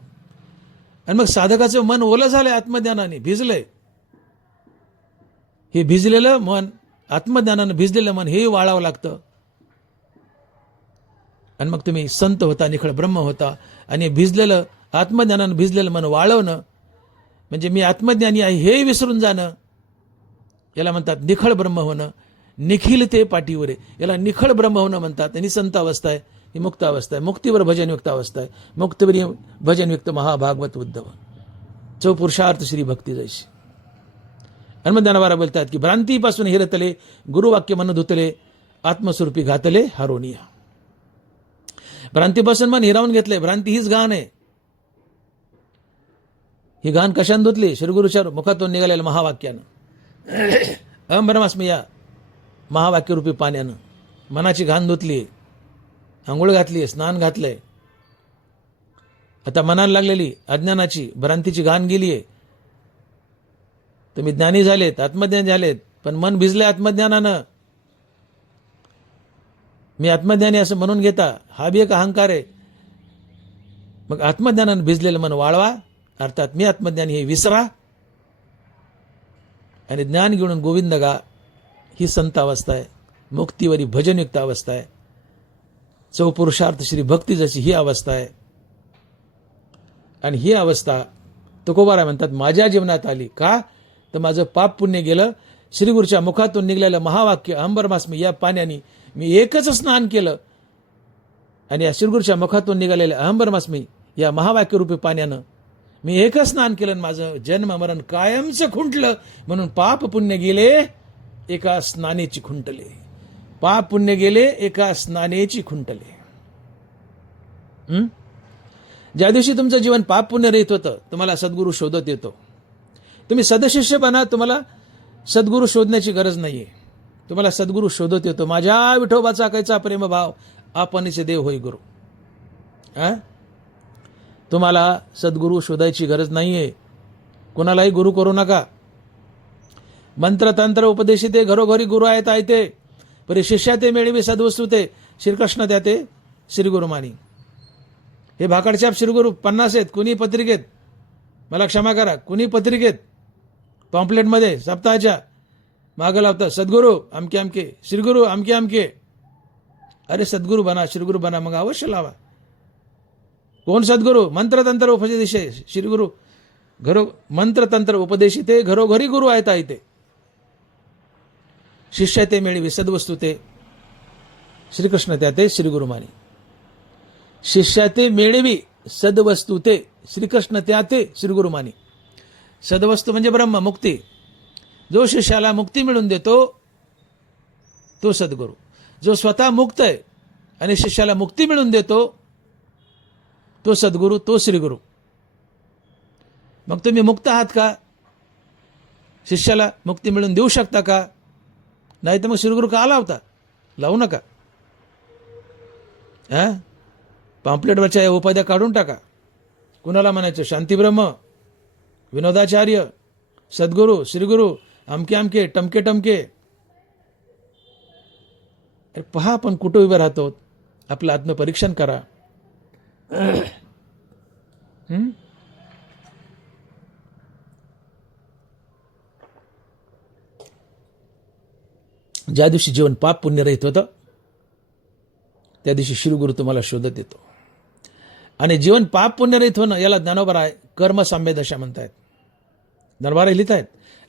आणि मग साधकाचं मन ओलं झालंय आत्मज्ञानाने, भिजलंय. हे भिजलेलं मन, आत्मज्ञानानं भिजलेलं मन हे वाळावं लागतं. आणि मग तुम्ही संत होता, निखळ ब्रह्म होता. आणि भिजलेलं आत्मज्ञानानं भिजलेलं मन वाळवणं म्हणजे मी आत्मज्ञानी आहे हे विसरून जाणं, याला म्हणतात निखळ ब्रह्म होणं. निखिल ते पाठीवर आहे, याला निखळ ब्रह्म होणं म्हणतात. आणि संत अवस्था आहे, ही मुक्त अवस्था आहे, मुक्तीवर भजनयुक्त अवस्था आहे. मुक्तीवर भजनयुक्त महाभागवत उद्धव, चौपुरुषार्थ श्री भक्ती जैशी. आणि मग ज्ञानवारा बोलतात की भ्रांतीपासून हिरतले, गुरुवाक्य मन धुतले, आत्मस्वरूपी घातले हारोनिया. भ्रांतीपासून मन हिरावून घेतले. भ्रांती हीच घाण आहे. ही घाण कशाने धुतली? श्रीगुरूच्या मुखातून निघालेल्या महावाक्यानं, अहम ब्रह्मास्मी या महावाक्यरूपी पाण्यानं मनाची घाण धुतली, आंघोळ घातली, स्नान घातलंय. आता मनाला लागलेली अज्ञानाची भ्रांतीची घाण गेली आहे. तुम्ही ज्ञानी झालेत, आत्मज्ञानी झालेत, पण मन भिजले आत्मज्ञानानं. मी आत्मज्ञानी असं म्हणून घेता, हा बी एक अहंकार आहे. मग आत्मज्ञानानं भिजलेलं मन वाळवा, अर्थात मी आत्मज्ञानी हे विसरा आणि ज्ञान घेऊन गोविंद गा. ही संत अवस्था आहे, मुक्तीवरी भजनयुक्त अवस्था आहे, चौपुरुषार्थ श्री भक्ती जशी ही अवस्था आहे. आणि ही अवस्था तुकोबाराय म्हणतात माझ्या जीवनात आली का, तर माझं पाप पुण्य गेलं. श्रीगुरूच्या मुखातून निघलेलं महावाक्य अहम ब्रह्मास्मी या पाण्याने मी एकच स्नान केलं आणि या श्रीगुरूच्या मुखातून निघालेल्या अहम ब्रह्मास्मी या महावाक्यरूपी पाण्यानं मी एकच स्नान केलं आणि माझं जन्म मरण कायमचं खुंटलं. म्हणून पाप पुण्य गेले एका स्नानेची खुंटले, पाप पुण्य गेले एका स्नानेची खुंटले. ज्या दिवशी तुमचं जीवन पाप पुण्य रहित होतं, तुम्हाला सद्गुरू शोधत येतो. तुम्ही सदशिष्य बना, तुम्हाला सद्गुरू शोधण्याची गरज नाहीये. तुम्हाला सद्गुरू शोधत येतो. माझ्या विठोबाचा कैचा प्रेमभाव, आपणचे देव होई गुरु. तुम्हाला सद्गुरू शोधायची गरज नाहीये. कुणालाही गुरु करू नका. मंत्र तंत्र उपदेशिते घरोघरी गुरु आहेत आयते, परी शिष्या ते मेळवी सद्वस्तू ते श्रीकृष्ण त्या ते श्रीगुरु मानी. हे भाकडछाप श्रीगुरु 50 आहेत. कुणी पत्रिकेत, मला क्षमा करा, कुणी पत्रिकेत पॉम्पलेटमध्ये सप्ताहाच्या मागं लावतात सद्गुरू अमके अमके, श्रीगुरू अमके अमके. अरे सद्गुरू बना, श्रीगुरू बना, मग अवश्य लावा. कोण सद्गुरू? मंत्रतंत्र उपदेशे श्रीगुरू, मंत्रतंत्र उपदेशिते घरोघरी गुरु आहेत आयते, शिष्य ते मेळवी सद्वस्तू ते श्रीकृष्ण त्या ते श्रीगुरु मानी. शिष्या ते मेळवी सद्वस्तू ते श्रीकृष्ण त्या ते श्रीगुरु मानी. सद्वस्तू म्हणजे ब्रह्म मुक्ती. जो शिष्याला मुक्ती मिळून देतो तो सद्गुरू. जो स्वतः मुक्त आहे आणि शिष्याला मुक्ती मिळून देतो तो सद्गुरू, तो श्रीगुरू. मग तुम्ही मुक्त आहात का? शिष्याला मुक्ती मिळून देऊ शकता का? नाही तर मग श्रीगुरू का लावता? लावू नका. पॉम्पलेटवरच्या या उपाध्या काढून टाका. कुणाला म्हणायचं? शांतीब्रह्म, विनोदाचार्य, सद्गुरू, श्रीगुरू, अमके अमके, टमके टमके. अरे पहा आपण कुठं उभे राहतो. आपलं आत्मपरीक्षण करा. ज्या दिवशी जीवन पाप पुण्य रहित होतं त्या दिवशी श्रीगुरू तुम्हाला शोधत येतो. आणि जीवन पाप पुण्य रहित होणं याला ज्ञानोबा आहे कर्मसाम्य दशा म्हणतायत. ज्ञानोबा लिहित आहेत,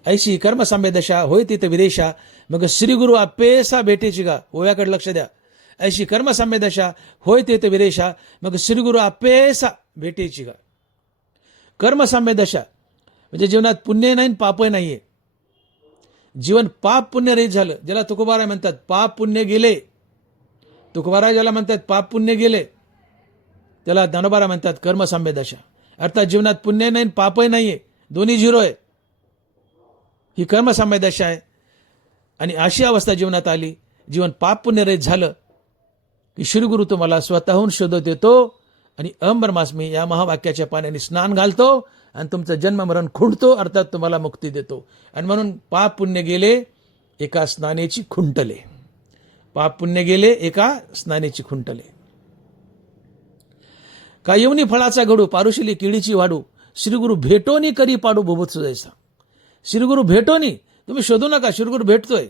ऐशी कर्मसाम्य दशा होय तिथं विदेशा, मग श्रीगुरू अपेसा भेटेची का. ओव्याकडे लक्ष द्या. ऐशी कर्मसाम्य दशा होय तिथं विदेशा, मग श्रीगुरू अपेसा भेटेची का. कर्मसाम्य दशा म्हणजे जीवनात पुण्य नाही पापही नाहीये. जीवन पाप पुण्य रहित झालं, ज्याला तुकोबाराय म्हणतात पाप पुण्य गेले. तुकोबाराय ज्याला म्हणतात पाप पुण्य गेले, त्याला ज्ञानोबाराय म्हणतात कर्मसाम्य दशा. अर्थात जीवनात पुण्य नाही पापही नाहीये, दोन्ही झिरो आहे. ही कर्मसाम्य दशा आहे. आणि अशी अवस्था जीवनात आली, जीवन पाप पुण्य रहित झालं की श्रीगुरु तुम्हाला स्वतःहून शोधत येतो आणि अहम ब्रह्मास्मी या महावाक्याच्या पाण्याने स्नान घालतो आणि तुमचं जन्म मरण खुंटतो, अर्थात तुम्हाला मुक्ती देतो. आणि म्हणून पाप पुण्य गेले एका स्नानेची खुंटले. पाप पुण्य गेले एका स्नानेची खुंटले. का येऊनी फळाचा घडू पारुशिली किडीची वाढू, श्रीगुरु भेटोनी करी पाडू बुभुत्सु जैसा. श्रीगुरु भेटोनी, तुम्ही शोधू नका, श्रीगुरु भेटतोय.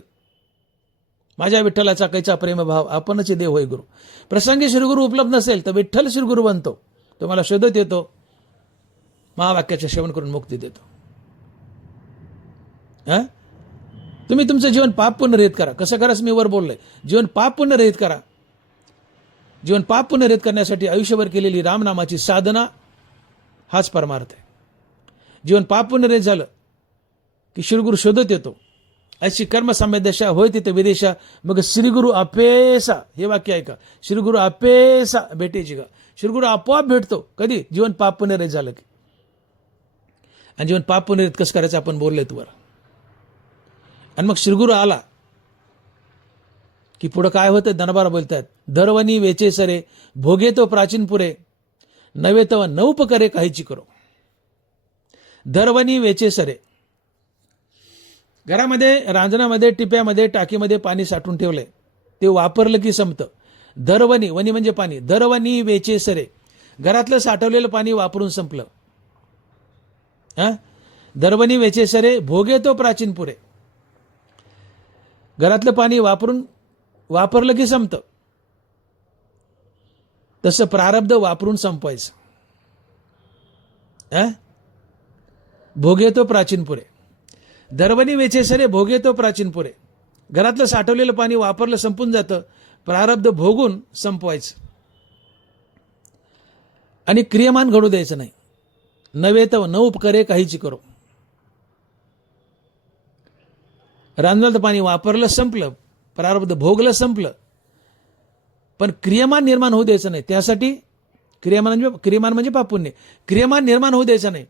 माझ्या विठ्ठलाचा कैचा प्रेमभाव आपणच देव होय गुरु. प्रसंगी श्रीगुरु उपलब्ध नसेल तर विठ्ठल श्रीगुरु बनतो, तुम्हाला शोधत येतो, महावाक्याचे सेवन करून मुक्ती देतो. तुम्ही तुमचं जीवन पाप पुण्य रहित करा. कसं कराच मी वर बोललोय, जीवन पाप पुण्य रहित करा. जीवन पाप पुण्य रहित करण्यासाठी आयुष्यभर केलेली रामनामाची साधना हाच परमार्थ आहे. जीवन पाप पुण्य रहित झालं की श्रीगुरु शोधत येतो. अशी कर्मसाम्य दशा होय तिथे विदेशा, मग श्रीगुरु अपेसा, हे वाक्य ऐका, श्रीगुरु अपेसा भेटेची का. श्रीगुरु आपोआप भेटतो. कधी? जीवन पाप पुण्य रहित झालं की. आणि जीवन पाप पुण्य रहित कसं करायचं आपण बोललोय वर. आणि मग श्रीगुरु आला की पुढं काय होतं, दनबारा बोलतात, धरवनी वेचे सरे भोगे तो प्राचीन पुरे, नवे तव नौप करे काहीची करो. धरवनी वेचे सरे, घरामध्ये रांजणामध्ये टिप्यामध्ये टाकीमध्ये पाणी साठवून ठेवलंय, ते वापरलं की संपतं. धरवणी, वनी म्हणजे पाणी, धरवणी वेचे सरे, घरातलं साठवलेलं पाणी वापरून संपलं. धरवणी वेचे सरे भोगे तो प्राचीन पुरे, घरातलं पाणी वापरलं की संपतं. तसं प्रारब्ध वापरून संपवायचं. भोगे तो प्राचीन पुरे, धरवणी वेचे सरे भोगे तो प्राचीन पुरे, घरातलं साठवलेलं पाणी वापरलं संपून जातं, प्रारब्ध भोगून संपवायचं. आणि क्रियमान घडू द्यायचं नाही. नवे तव नौप करे काहीची करो. रांजणाचं पाणी वापरलं संपलं, प्रारब्ध भोगलं संपलं, पण क्रियमान निर्माण होऊ द्यायचं नाही. त्यासाठी क्रियमान म्हणजे पाप पुण्य, क्रियमान निर्माण होऊ द्यायचं नाही.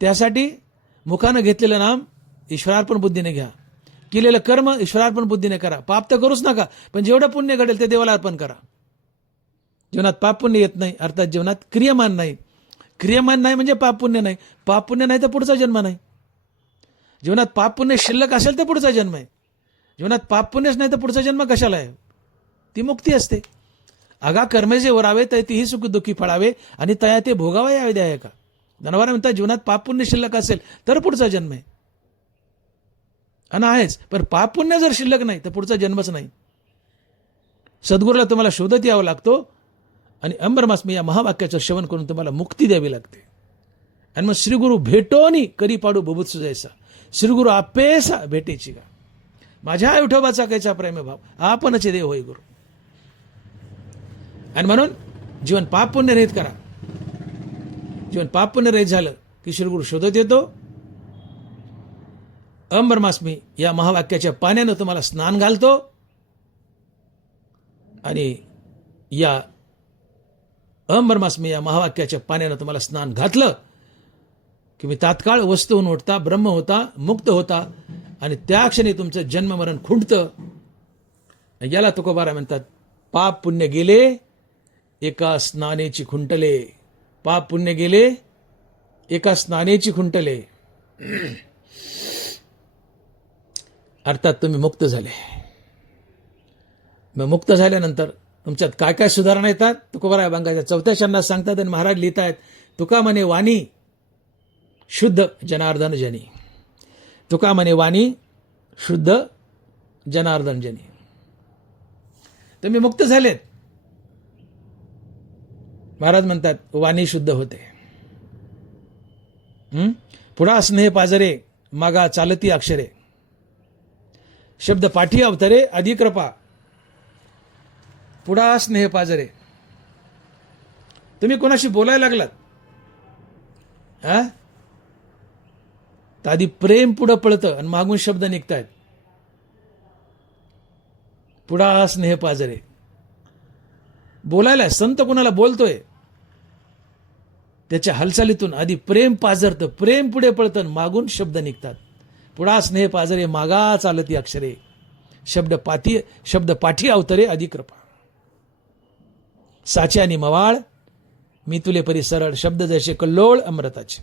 त्यासाठी मुखानं घेतलेलं नाम ईश्वरार्पण बुद्धीने घ्या, केलेलं कर्म ईश्वरार्पण बुद्धीने करा. पाप तर करूच नका, पण जेवढं पुण्य घडेल ते देवाला अर्पण करा. जीवनात पाप पुण्य येत नाही, अर्थात जीवनात क्रियमान नाही. क्रियमान नाही म्हणजे पाप पुण्य नाही. पाप पुण्य नाही तर पुढचा जन्म नाही. जीवनात पाप पुण्य शिल्लक असेल तर पुढचा जन्म आहे. जीवनात पाप पुण्यच नाही तर पुढचा जन्म कशाला आहे. ती मुक्ती असते. अगा कर्मे जे वरावे तय तीही सुख दुःखी फळावे आणि तया ते भोगावा यावे द्यावे का. धनवारा म्हणतात जीवनात पाप पुण्य शिल्लक असेल तर पुढचा जन्म आहे. आणि आहेच, पण पाप पुण्य जर शिल्लक नाही तर पुढचा जन्मच नाही. सद्गुरूला तुम्हाला शोधत यावं लागतो आणि अंबरमास्मी या महावाक्याचं श्रवण करून तुम्हाला मुक्ती द्यावी लागते. आणि मग श्रीगुरु भेटोनी करी पाडू बुभुत्सु जैसा, श्रीगुरु आपेसा भेटेची का. माझ्या विठोबाचा कैचा प्रेम भाव आपणच देव होय गुरु. आणि म्हणून जीवन पाप पुण्य रहित करा. जीवन पाप पुण्य रहित झालं की श्रीगुरु शोधत येतो. अहम ब्रह्मास्मी या महावाक्याच्या पाण्यानं तुम्हाला स्नान घालतो आणि या अहम ब्रह्मास्मी या महावाक्याच्या पाण्यानं तुम्हाला स्नान घातलं की मी तात्काळ वस्तू होऊन उठता, ब्रह्म होता, मुक्त होता आणि त्या क्षणी तुमचं जन्म मरण खुंटतं. याला तुकोबारा म्हणतात पाप पुण्य गेले एका स्नानेची खुंटले. पाप पुण्य गेले एका स्नानेची खुंटले. अर्थात तुम्ही मुक्त झाले. मग मुक्त झाल्यानंतर तुमच्यात काय काय सुधारणा येतात तुकोबारा अभंगाच्या 4थ्या चरणात सांगतात. आणि महाराज लिहितायत, तुका म्हणे वाणी शुद्ध जनार्दन जनी. तुका म्हणे वाणी शुद्ध जनार्दन जनी. तुम्ही मुक्त झालेत. महाराज म्हणतात वाणी शुद्ध होते. पुढा स्नेह पाजरे मागा चालती अक्षरे, शब्द पाठी अवतरे अधिकृपा. पुढा स्नेह पाजरे. तुम्ही कोणाशी बोलायला लागलात हा, तर आधी प्रेम पुढं पळतं आणि मागून शब्द निघतायत. पुढा स्नेह पाजरे. बोलायला संत कोणाला बोलतोय त्याच्या हालचालीतून आधी प्रेम पाझरतं, प्रेम पुढे पळतं, मागून शब्द निघतात. पुढा स्नेह पाजरे मागा चालती अक्षरे, शब्द पाठी अवतरे आधी कृपा. साचे आणि मवाळ मी तुले परी सरळ, शब्द जैसे कल्लोळ अमृताचे.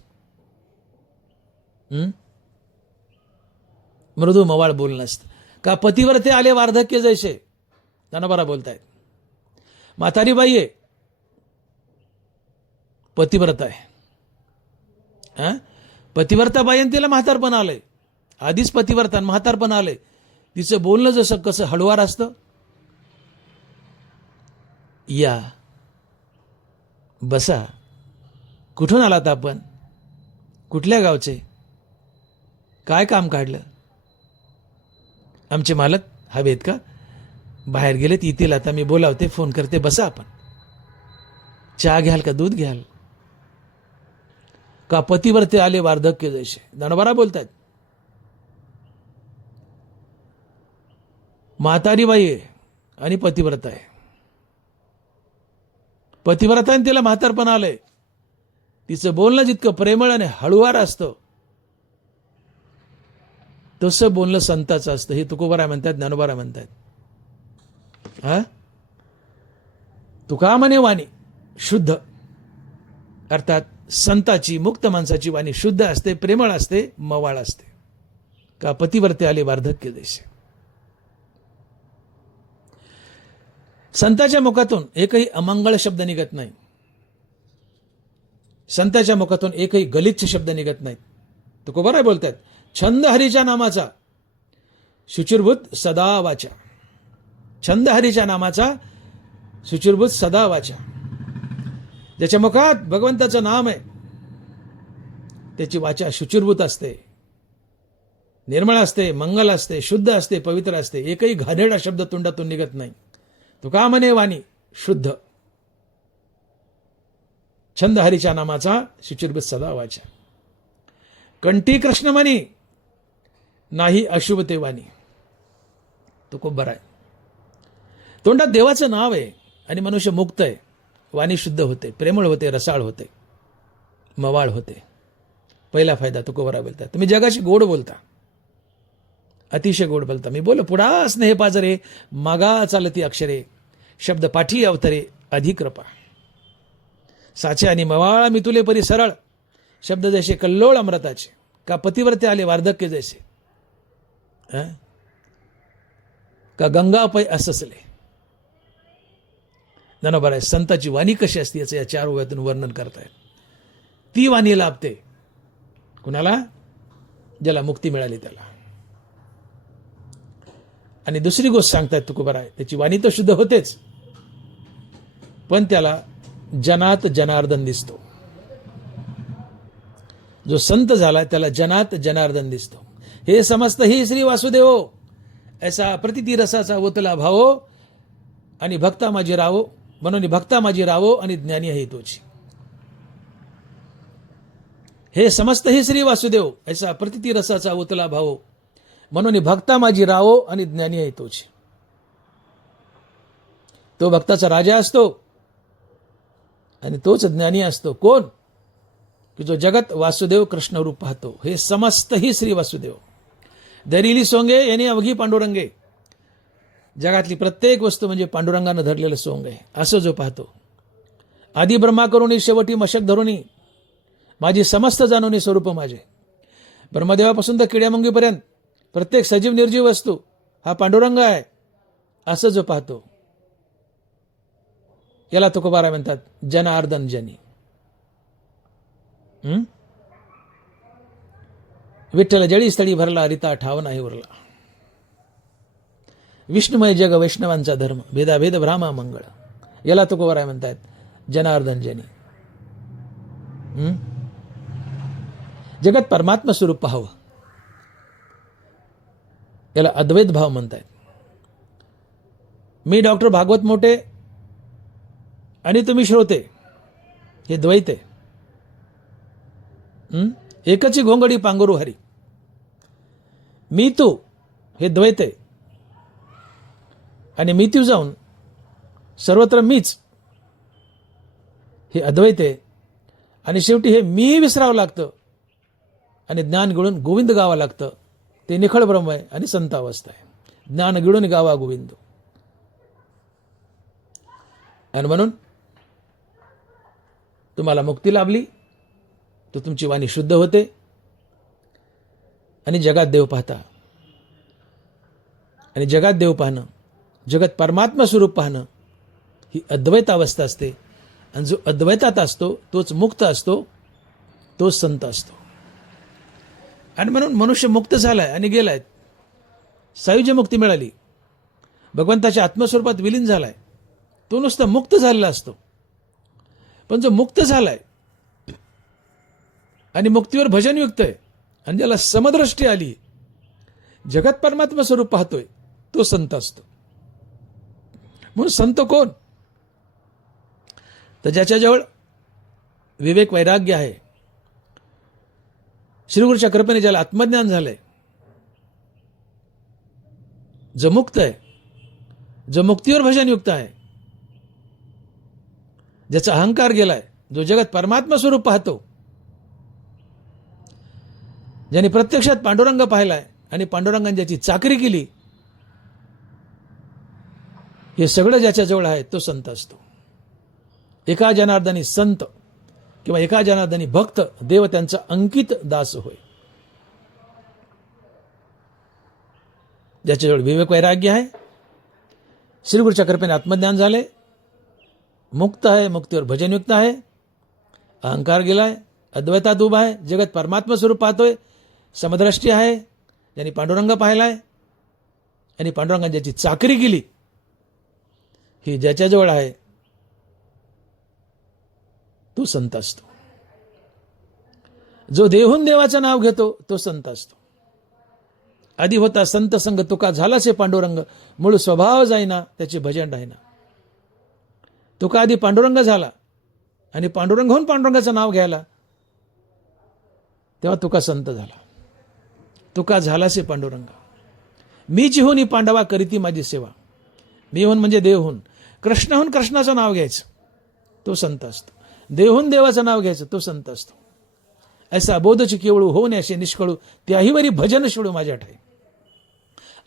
मृदू मवाळ बोलणं असतं. का पतीवर ते आले वार्धक्य जैसे, ज्ञानोबा बोलतायत. म्हातारी बाई आहे, पतिव्रता आहे. पतिव्रता बाई आणि तिला म्हातारपण आलंय. आधीच पतिव्रता म्हातारपण आलंय. तिचं बोलणं जसं कसं हळुवार असतं. या बसा. कुठून आलात आपण? कुठल्या गावचे? काय काम काढलं? आमचे मालक हवेत का? बाहेर गेलेत, येतील आता, मी बोलावते, फोन करते, बसा आपण. चहा घ्याल का दूध घ्याल? का पतीवरती आले वार्धक्य जैसे, ज्ञानोबा बोलतायत. म्हातारी बाई आहे आणि पतिव्रता आहे. पतिव्रता आणि तिला म्हातारपण आलंय. तिचं बोलणं जितकं प्रेमळ आणि हळुवार असतं तसं बोलणं संताचं असतं. हे तुकोबाराय म्हणतात, ज्ञानोबाराय म्हणतात. तुका म्हणे वाणी शुद्ध, अर्थात संताची, मुक्त माणसाची वाणी शुद्ध असते, प्रेमळ असते, मवाळ असते. का पतिव्रते आले वार्धक्य जैसे. संताच्या मुखातून एकही अमंगळ शब्द निघत नाही. संताच्या मुखातून एकही गलिच्छ शब्द निघत नाहीत. तुकोबाराय बोलतात, छंद हरीच्या नामाचा शुचिरभूत सदा वाचा. छंद हरीच्या नामाचा शुचिरभूत सदा वाचा. ज्याच्या मुखात भगवंताचं नाम आहे त्याची वाचा शुचिरभूत असते, निर्मळ असते, मंगल असते, शुद्ध असते, पवित्र असते. एकही घाणेरडा शब्द तोंडातून निघत नाही. तुका म्हणे वाणी शुद्ध. छंद हरीच्या नामाचा शुचिरभूत सदा वाचा. कंठी कृष्ण म्हणी नाही अशुभ ते वाणी. तो खूप बरा आहे. तोंडात देवाचं नाव आहे आणि मनुष्य मुक्त आहे. वाणी शुद्ध होते, प्रेमळ होते, रसाळ होते, मवाळ होते. पहिला फायदा तुकोबाराय बोलतात, तुम्ही जगाशी गोड बोलता, अतिशय गोड बोलता. मी बोल पुढा स्नेह पाजरे मागा चालती अक्षरे, शब्द पाठी अवतरे अधिक कृपा. साचे आणि मवाळ मी तुले परी सरळ, शब्द जैसे कल्लोळ अमृताचे. का पतिव्रते आले वार्धक्य जैसे, का गंगा पै अससले. ज्ञानोबा आहे संताची वाणी कशी असते याचं या 4 ओव्यातून वर्णन करतायत. ती वाणी लाभते कुणाला? ज्याला मुक्ती मिळाली त्याला. आणि दुसरी गोष्ट सांगतायत तुकोबाराय, त्याची वाणी तर शुद्ध होतेच, पण त्याला जनात जनार्दन दिसतो. जो संत झाला त्याला जनात जनार्दन दिसतो. हे समस्त ही श्री वासुदेव ऐसा प्रतिती रसाचा ओतला भावो आणि भक्ता माझी रावो, म्हणून भक्ता माझी रावो आणि ज्ञानी आहे तोची. हे समस्त ही श्री वासुदेव ऐसा प्रतिती रसाचा ओतला भावो, म्हणून भक्ता माझी रावो आणि ज्ञानी आहे तोची. तो भक्ताचा राजा असतो आणि तोच ज्ञानी असतो. कोण? की जो जगत वासुदेव कृष्ण रूप पाहतो. हे समस्त ही श्री वासुदेव धरिली सोंगे यांनी अवघी पांडुरंगे. जगातली प्रत्येक वस्तू म्हणजे पांडुरंगानं धरलेलं सोंग आहे असं जो पाहतो. आधी ब्रह्मा करुणी शेवटी मशक धरुणी, माझी समस्त जाणुनी स्वरूप माझे. ब्रह्मदेवापासून तर किड्यामुंगीपर्यंत प्रत्येक सजीव निर्जीव वस्तू हा पांडुरंग आहे असं जो पाहतो, याला तुकोबाराय म्हणतात जनार्दन जनी. विठ्ठल जळी स्थळी भरला, रिता ठाव नाही उरला. विष्णुमय जग वैष्णवांचा धर्म, भेदाभेद भ्रामा मंगळ. याला तुकोबाराय म्हणतात जनार्दन जनी. जगत परमात्मा स्वरूप पाहावं, याला अद्वैत भाव म्हणतात. मी डॉक्टर भागवत मोठे आणि तुम्ही श्रोते, हे द्वैत आहे. एकची घोंगडी पांघरू हरी. मी तू हे द्वैत आहे आणि मी तू जाऊन सर्वत्र मीच हे अद्वैत आहे. आणि शेवटी हे मी विसरावं लागतं आणि ज्ञान गिळून गोविंद गावं लागतं. ते निखळ ब्रह्म आहे आणि संत अवस्था आहे. ज्ञान गिळून गावा गोविंद. आणि म्हणून तुम्हाला मुक्ती लाभली तर तुमची वाणी शुद्ध होते आणि जगात देव पाहता. आणि जगात देव पाहणं, जगत परमात्मा स्वरूप पाहणं ही अद्वैत अवस्था असते. आणि जो अद्वैतात असतो तोच मुक्त असतो, तोच संत असतो. आणि म्हणून मनुष्य मुक्त झालाय आणि गेलाय, सायुज्य मुक्ती मिळाली, भगवंताच्या आत्मस्वरूपात विलीन झालाय, तो नुसता मुक्त झालेला असतो. पण जो मुक्त झालाय आणि मुक्तीवर भजनयुक्त आहे आणि ज्याला समदृष्टी आली, जगत परमात्मा स्वरूप पाहतोय, तो संत असतो. म्हणून संत कोण? तर ज्याच्याजवळ विवेक वैराग्य आहे, श्रीगुरूच्या कृपेने ज्याला आत्मज्ञान झालंय, जो मुक्त आहे, जो मुक्तीवर भजनयुक्त आहे, ज्याचा अहंकार गेलाय, जो जगत परमात्मा स्वरूप पाहतो, ज्याने प्रत्यक्षात पांडुरंग पाहिलाय आणि पांडुरंगाने ज्याची चाकरी केली, हे सगळं ज्याच्याजवळ आहे तो संत असतो. एका जनार्दनी संत किंवा एका जनार्दनी भक्त, देव त्यांचा अंकित दास होय. ज्याच्याजवळ विवेक वैराग्य आहे, श्रीगुरूच्या कृपेने आत्मज्ञान झाले, मुक्त आहे, मुक्तीवर भजनयुक्त आहे, अहंकार गेलाय, अद्वैतात उभा आहे, जगत परमात्मा स्वरूप पाहतोय, समदृष्टी आहे, ज्यांनी पांडुरंग पाहिलाय आणि पांडुरंगाने ज्याची चाकरी केली, ही ज्याच्याजवळ आहे तो संत असतो. जो देहून देवाचं नाव घेतो तो संत असतो. आधी होता संत संग तुका झालासे पांडुरंग, मूळ स्वभाव जाईना त्याचे भजन राहीना. तुका आधी पांडुरंग झाला आणि पांडुरंग होऊन पांडुरंगाचं नाव घ्यायला, तेव्हा तुका संत झाला. तुका झालासे पांडुरंग, मीच होऊन पांडवा करीती माझी सेवा. मी होऊन म्हणजे देव होऊन, कृष्णाहून कृष्णाचं नाव घ्यायचं तो संत असतो. देवहून देवाचं नाव घ्यायचं तो संत असतो. ऐसा बोधची केवळू होऊन असे निष्कळू, त्याहीवरी भजन शिळू माझ्या ठाई.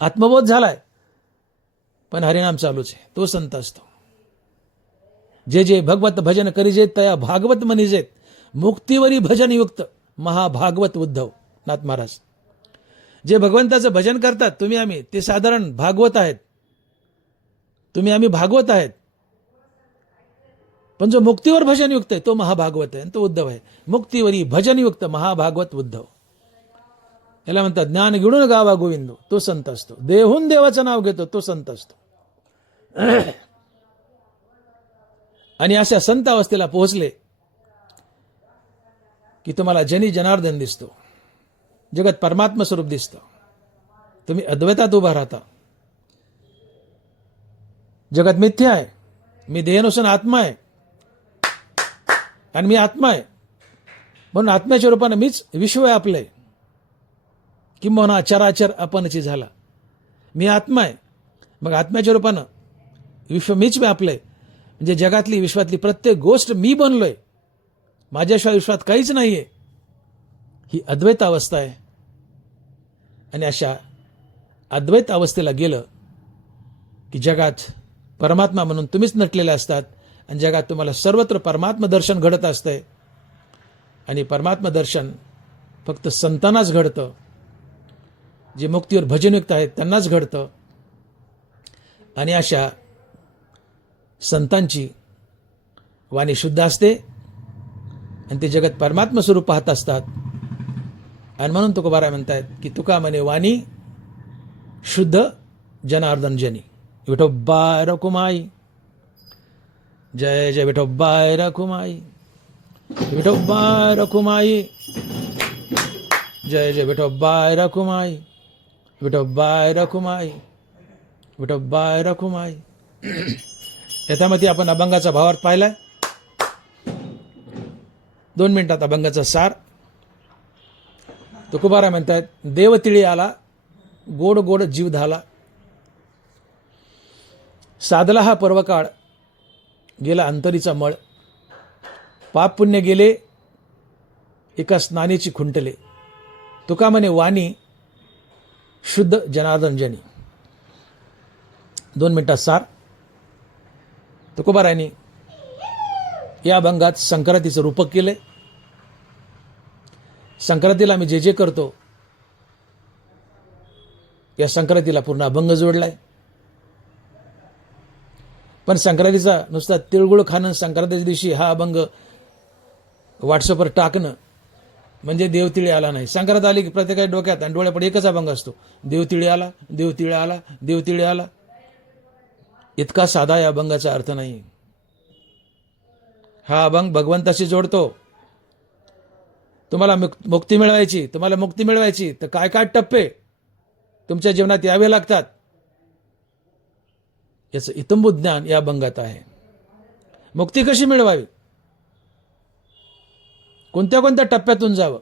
आत्मबोध झालाय पण हरिनाम चालूच आहे, तो संत असतो. जे जे भगवत भजन करीजेत तया भागवत मनिजेत, मुक्तीवरी भजन युक्त महाभागवत उद्धव नाथ महाराज. जे भगवंताचं भजन करतात, तुम्ही आम्ही, ते साधारण भागवत आहेत. तुम्ही आम्ही भागवत आहेत, पण जो मुक्तीवर भजनयुक्त आहे तो महाभागवत आहे आणि तो उद्धव आहे. मुक्तीवरी भजनयुक्त महाभागवत उद्धव, याला म्हणतात ज्ञान गिळून गावा गोविंद, तो संत असतो. देहून देवाचं नाव घेतो तो संत असतो. आणि अशा संत अवस्थेला पोहोचले की तुम्हाला जनी जनार्दन दिसतो, जगत परमात्मा स्वरूप दिसतं, तुम्ही अद्वैतात उभा राहता. जगत मिथ्या आहे, मी देह नसून आत्मा आहे आणि मी आत्मा आहे, म्हणून आत्म्याच्या रूपाने मीच विश्व आहे आपले, किंबहुना चराचर आपणची झाला. मी आत्मा आहे, मग आत्म्याच्या रूपानं विश्व मीच व्यापलंय, म्हणजे जगातली विश्वातली प्रत्येक गोष्ट मी बनलोय, माझ्याशिवाय विश्वात काहीच नाहीये. ही अद्वैत अवस्था आहे. आणि अशा अद्वैत अवस्थेला गेलं की जगात परमात्मा म्हणून तुम्हीच नटलेले असतात आणि जगात तुम्हाला सर्वत्र परमात्मा दर्शन घडत असतंय. आणि परमात्मा दर्शन फक्त संतांनाच घडतं, जे मुक्तीवर भजनयुक्त आहेत त्यांनाच घडतं. आणि अशा संतांची वाणी शुद्ध असते आणि ते जगत परमात्मा स्वरूप पाहत असतात. आणि म्हणून तुकोबाराय म्हणतायत की तुका म्हणे वाणी शुद्ध जनार्दन जनी. विठोबाय रखुमाई, जय जय विठोबाय रखुमाई, विठोबाय रखुमाई, जय जय विठोबाय रखुमाई, विठोबाय रखुमाई, विठोबाय रखुमाई. याच्यामध्ये आपण अभंगाचा भावार्थ पाहिलाय. 2 मिनिटात अभंगाचा सार. तुकोबाराय म्हणतात, देव तिळी आला, गोड गोड जीव झाला. साधला हा पर्वकाळ, गेला अंतरीचा मळ. पाप पुण्य गेले, एका स्नानीची खुंटले. तुका म्हणे वाणी, शुद्ध जनार्दन जनी. 2 मिनिटात सार. तुकोबारायांनी या अभंगात संक्रांतीचं रूपक केलंय. संक्रांतीला आम्ही जे जे करतो, या संक्रांतीला पूर्ण अभंग जोडलाय. पण संक्रांतीचा नुसता तिळगुळ खाणं, संक्रांतीच्या दिवशी हा अभंग व्हॉट्सअपवर टाकणं म्हणजे देवतिळी आला नाही. संक्रांत आली की प्रत्येकाच्या डोक्यात आणि डोळ्यापुढे एकच अभंग असतो, देवतिळी आला, देवतिळी आला, देवतिळी आला. इतका साधा या अभंगाचा अर्थ नाही. हा अभंग भगवंताशी जोडतो. तुम्हाला मुक्ती मिळवायची, तुम्हाला मुक्ती मिळवायची तर काय काय टप्पे तुमच्या जीवनात यावे लागतात, याचं इत्थंभूत ज्ञान या अभंगात आहे. मुक्ती कशी मिळवावी, कोणत्या कोणत्या टप्प्यातून जावं,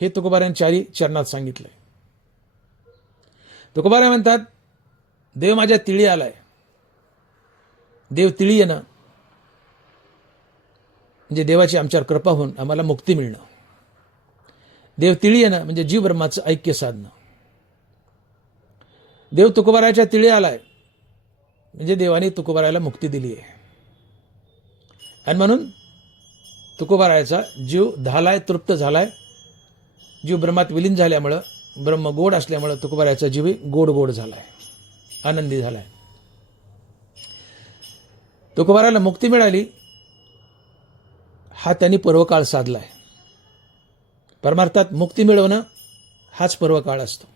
हे तुकोबारायांनी 4 चरणात सांगितलंय. तुकोबाराय म्हणतात, देव माझ्या तिळी आलाय. देव तिळी येणं म्हणजे देवाची आमच्यावर कृपा होऊन आम्हाला मुक्ती मिळणं. देव तिळी येणं म्हणजे जीव ब्रह्माचं ऐक्य साधणं. देव तुकोबारायाच्या तिळी आलाय म्हणजे देवाने तुकोबारायाला मुक्ती दिली आहे. आणि म्हणून तुकोबारायाचा जीव झालाय, तृप्त झालाय. जीव ब्रह्मात विलीन झाल्यामुळं, ब्रह्म गोड असल्यामुळं तुकोबारायाचा जीव गोड गोड झालाय, आनंदी झालाय. तुकोबारायाला मुक्ती मिळाली, हा त्यांनी पर्वकाळ साधलाय. परमार्थात मुक्ती मिळवणं हाच पर्वकाळ असतो.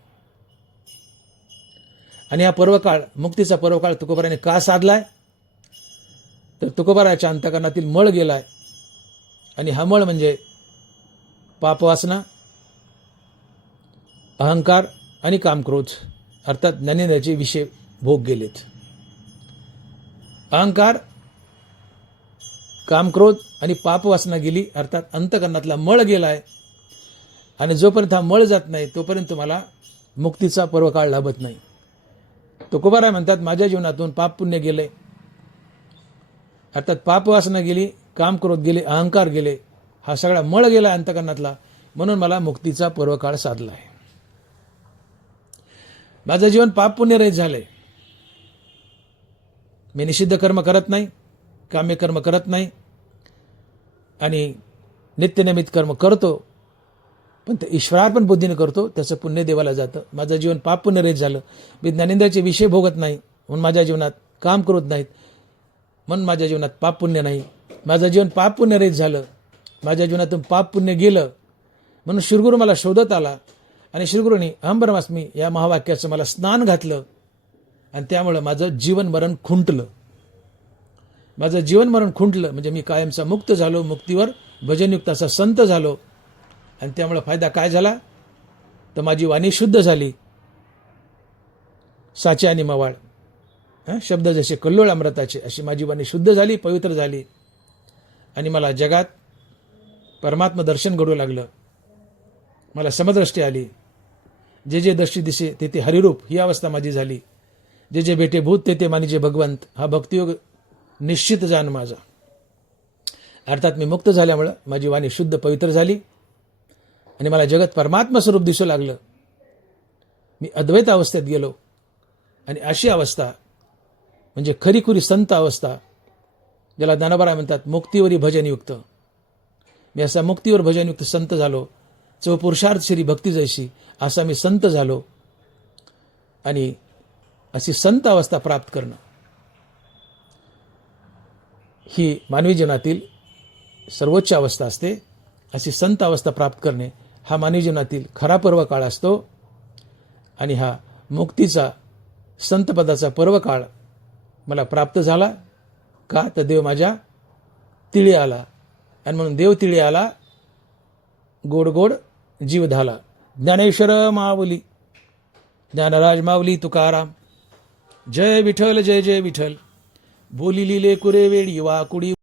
आणि हा पर्वकाळ, मुक्तीचा पर्वकाळ तुकोबारायाने का साधलाय, तर तुकोबारायाच्या अंतःकरणातील मळ गेलाय. आणि हा मळ म्हणजे पापवासना, अहंकार आणि कामक्रोध, अर्थात ज्ञानेंद्रियाचे विषय भोग गेलेत. अहंकार, कामक्रोध आणि पापवासना गेली, अर्थात अंतःकरणातला मळ गेलाय. आणि जोपर्यंत हा मळ जात नाही तोपर्यंत तुम्हाला मुक्तीचा पर्वकाळ लाभत नाही. तुकोबाराय म्हणतात, माझ्या जीवनातून पाप पुण्य गेले, अर्थात पापवासना गेली, कामक्रोध गेले, अहंकार गेले, हा सगळा मळ गेला अंतःकरणातला, म्हणून मला मुक्तीचा पर्वकाळ साधला आहे. माझं जीवन पाप पुण्यरहित झालंय. मी निषिद्ध कर्म करत नाही, काम्य कर्म करत नाही, आणि नित्यनियमित कर्म करतो, पण ते ईश्वरार्पण बुद्धीने करतो, त्याचं पुण्य देवाला जातं. माझं जीवन पाप पुण्यरहित झालं. मी ज्ञानेंद्रियाचे विषय भोगत नाही म्हणून माझ्या जीवनात काम करत नाहीत, म्हणून माझ्या जीवनात पाप पुण्य नाही. माझं जीवन पाप पुण्यरहित झालं, माझ्या जीवनातून पाप पुण्य गेलं, म्हणून श्रीगुरू मला शोधत आला आणि श्रीगुरूंनी अहं ब्रह्मास्मी या महावाक्याचं मला स्नान घातलं. आणि त्यामुळं माझं जीवन मरण खुंटलं. माझं जीवन मरण खुंटलं म्हणजे मी कायमचा मुक्त झालो, मुक्तीवर भजनयुक्त असा संत झालो. आणि त्यामुळे फायदा काय झाला, तर माझी वाणी शुद्ध झाली. साचे आणि मवाळ, शब्द जसे कल्लोळ अमृताचे, अशी माझी वाणी शुद्ध झाली, पवित्र झाली. आणि मला जगात परमात्मा दर्शन घडू लागलं. मला समदृष्टी आली. जे जे दृष्टी दिसे ते ते हरिरूप, ही अवस्था माझी झाली. जे जे भेटे भूत ते ते मानिजे भगवंत, हा भक्तियोग निश्चित जाण माझा. अर्थात मी मुक्त झाल्यामुळं माझी वाणी शुद्ध पवित्र झाली आणि मला जगत परमात्मा स्वरूप दिसू लागलं. मी अद्वैत अवस्थेत गेलो. आणि अशी अवस्था म्हणजे खरीखुरी संत अवस्था, ज्याला ज्ञानोबाराय म्हणतात मुक्तीवरी भजनयुक्त. मी असा मुक्तीवर भजनयुक्त संत झालो. चौपुरुषार्थ श्री भक्ती जैशी, असा मी संत झालो. आणि अशी संत अवस्था प्राप्त करणं ही मानवी जीवनातील सर्वोच्च अवस्था असते. अशी संत अवस्था प्राप्त करणे हा मानवी जीवनातील खरा पर्वकाळ असतो. आणि हा मुक्तीचा संतपदाचा पर्वकाळ मला प्राप्त झाला का, तर देव माझ्या तिळी आला. आणि म्हणून देव तिळी आला, गोड गोड जीव झाला. ज्ञानेश्वर माऊली, ज्ञानराज माऊली तुकाराम. जय विठ्ठल, जय जय विठ्ठल. बोली लिले कुरे वेळी वाकुडी.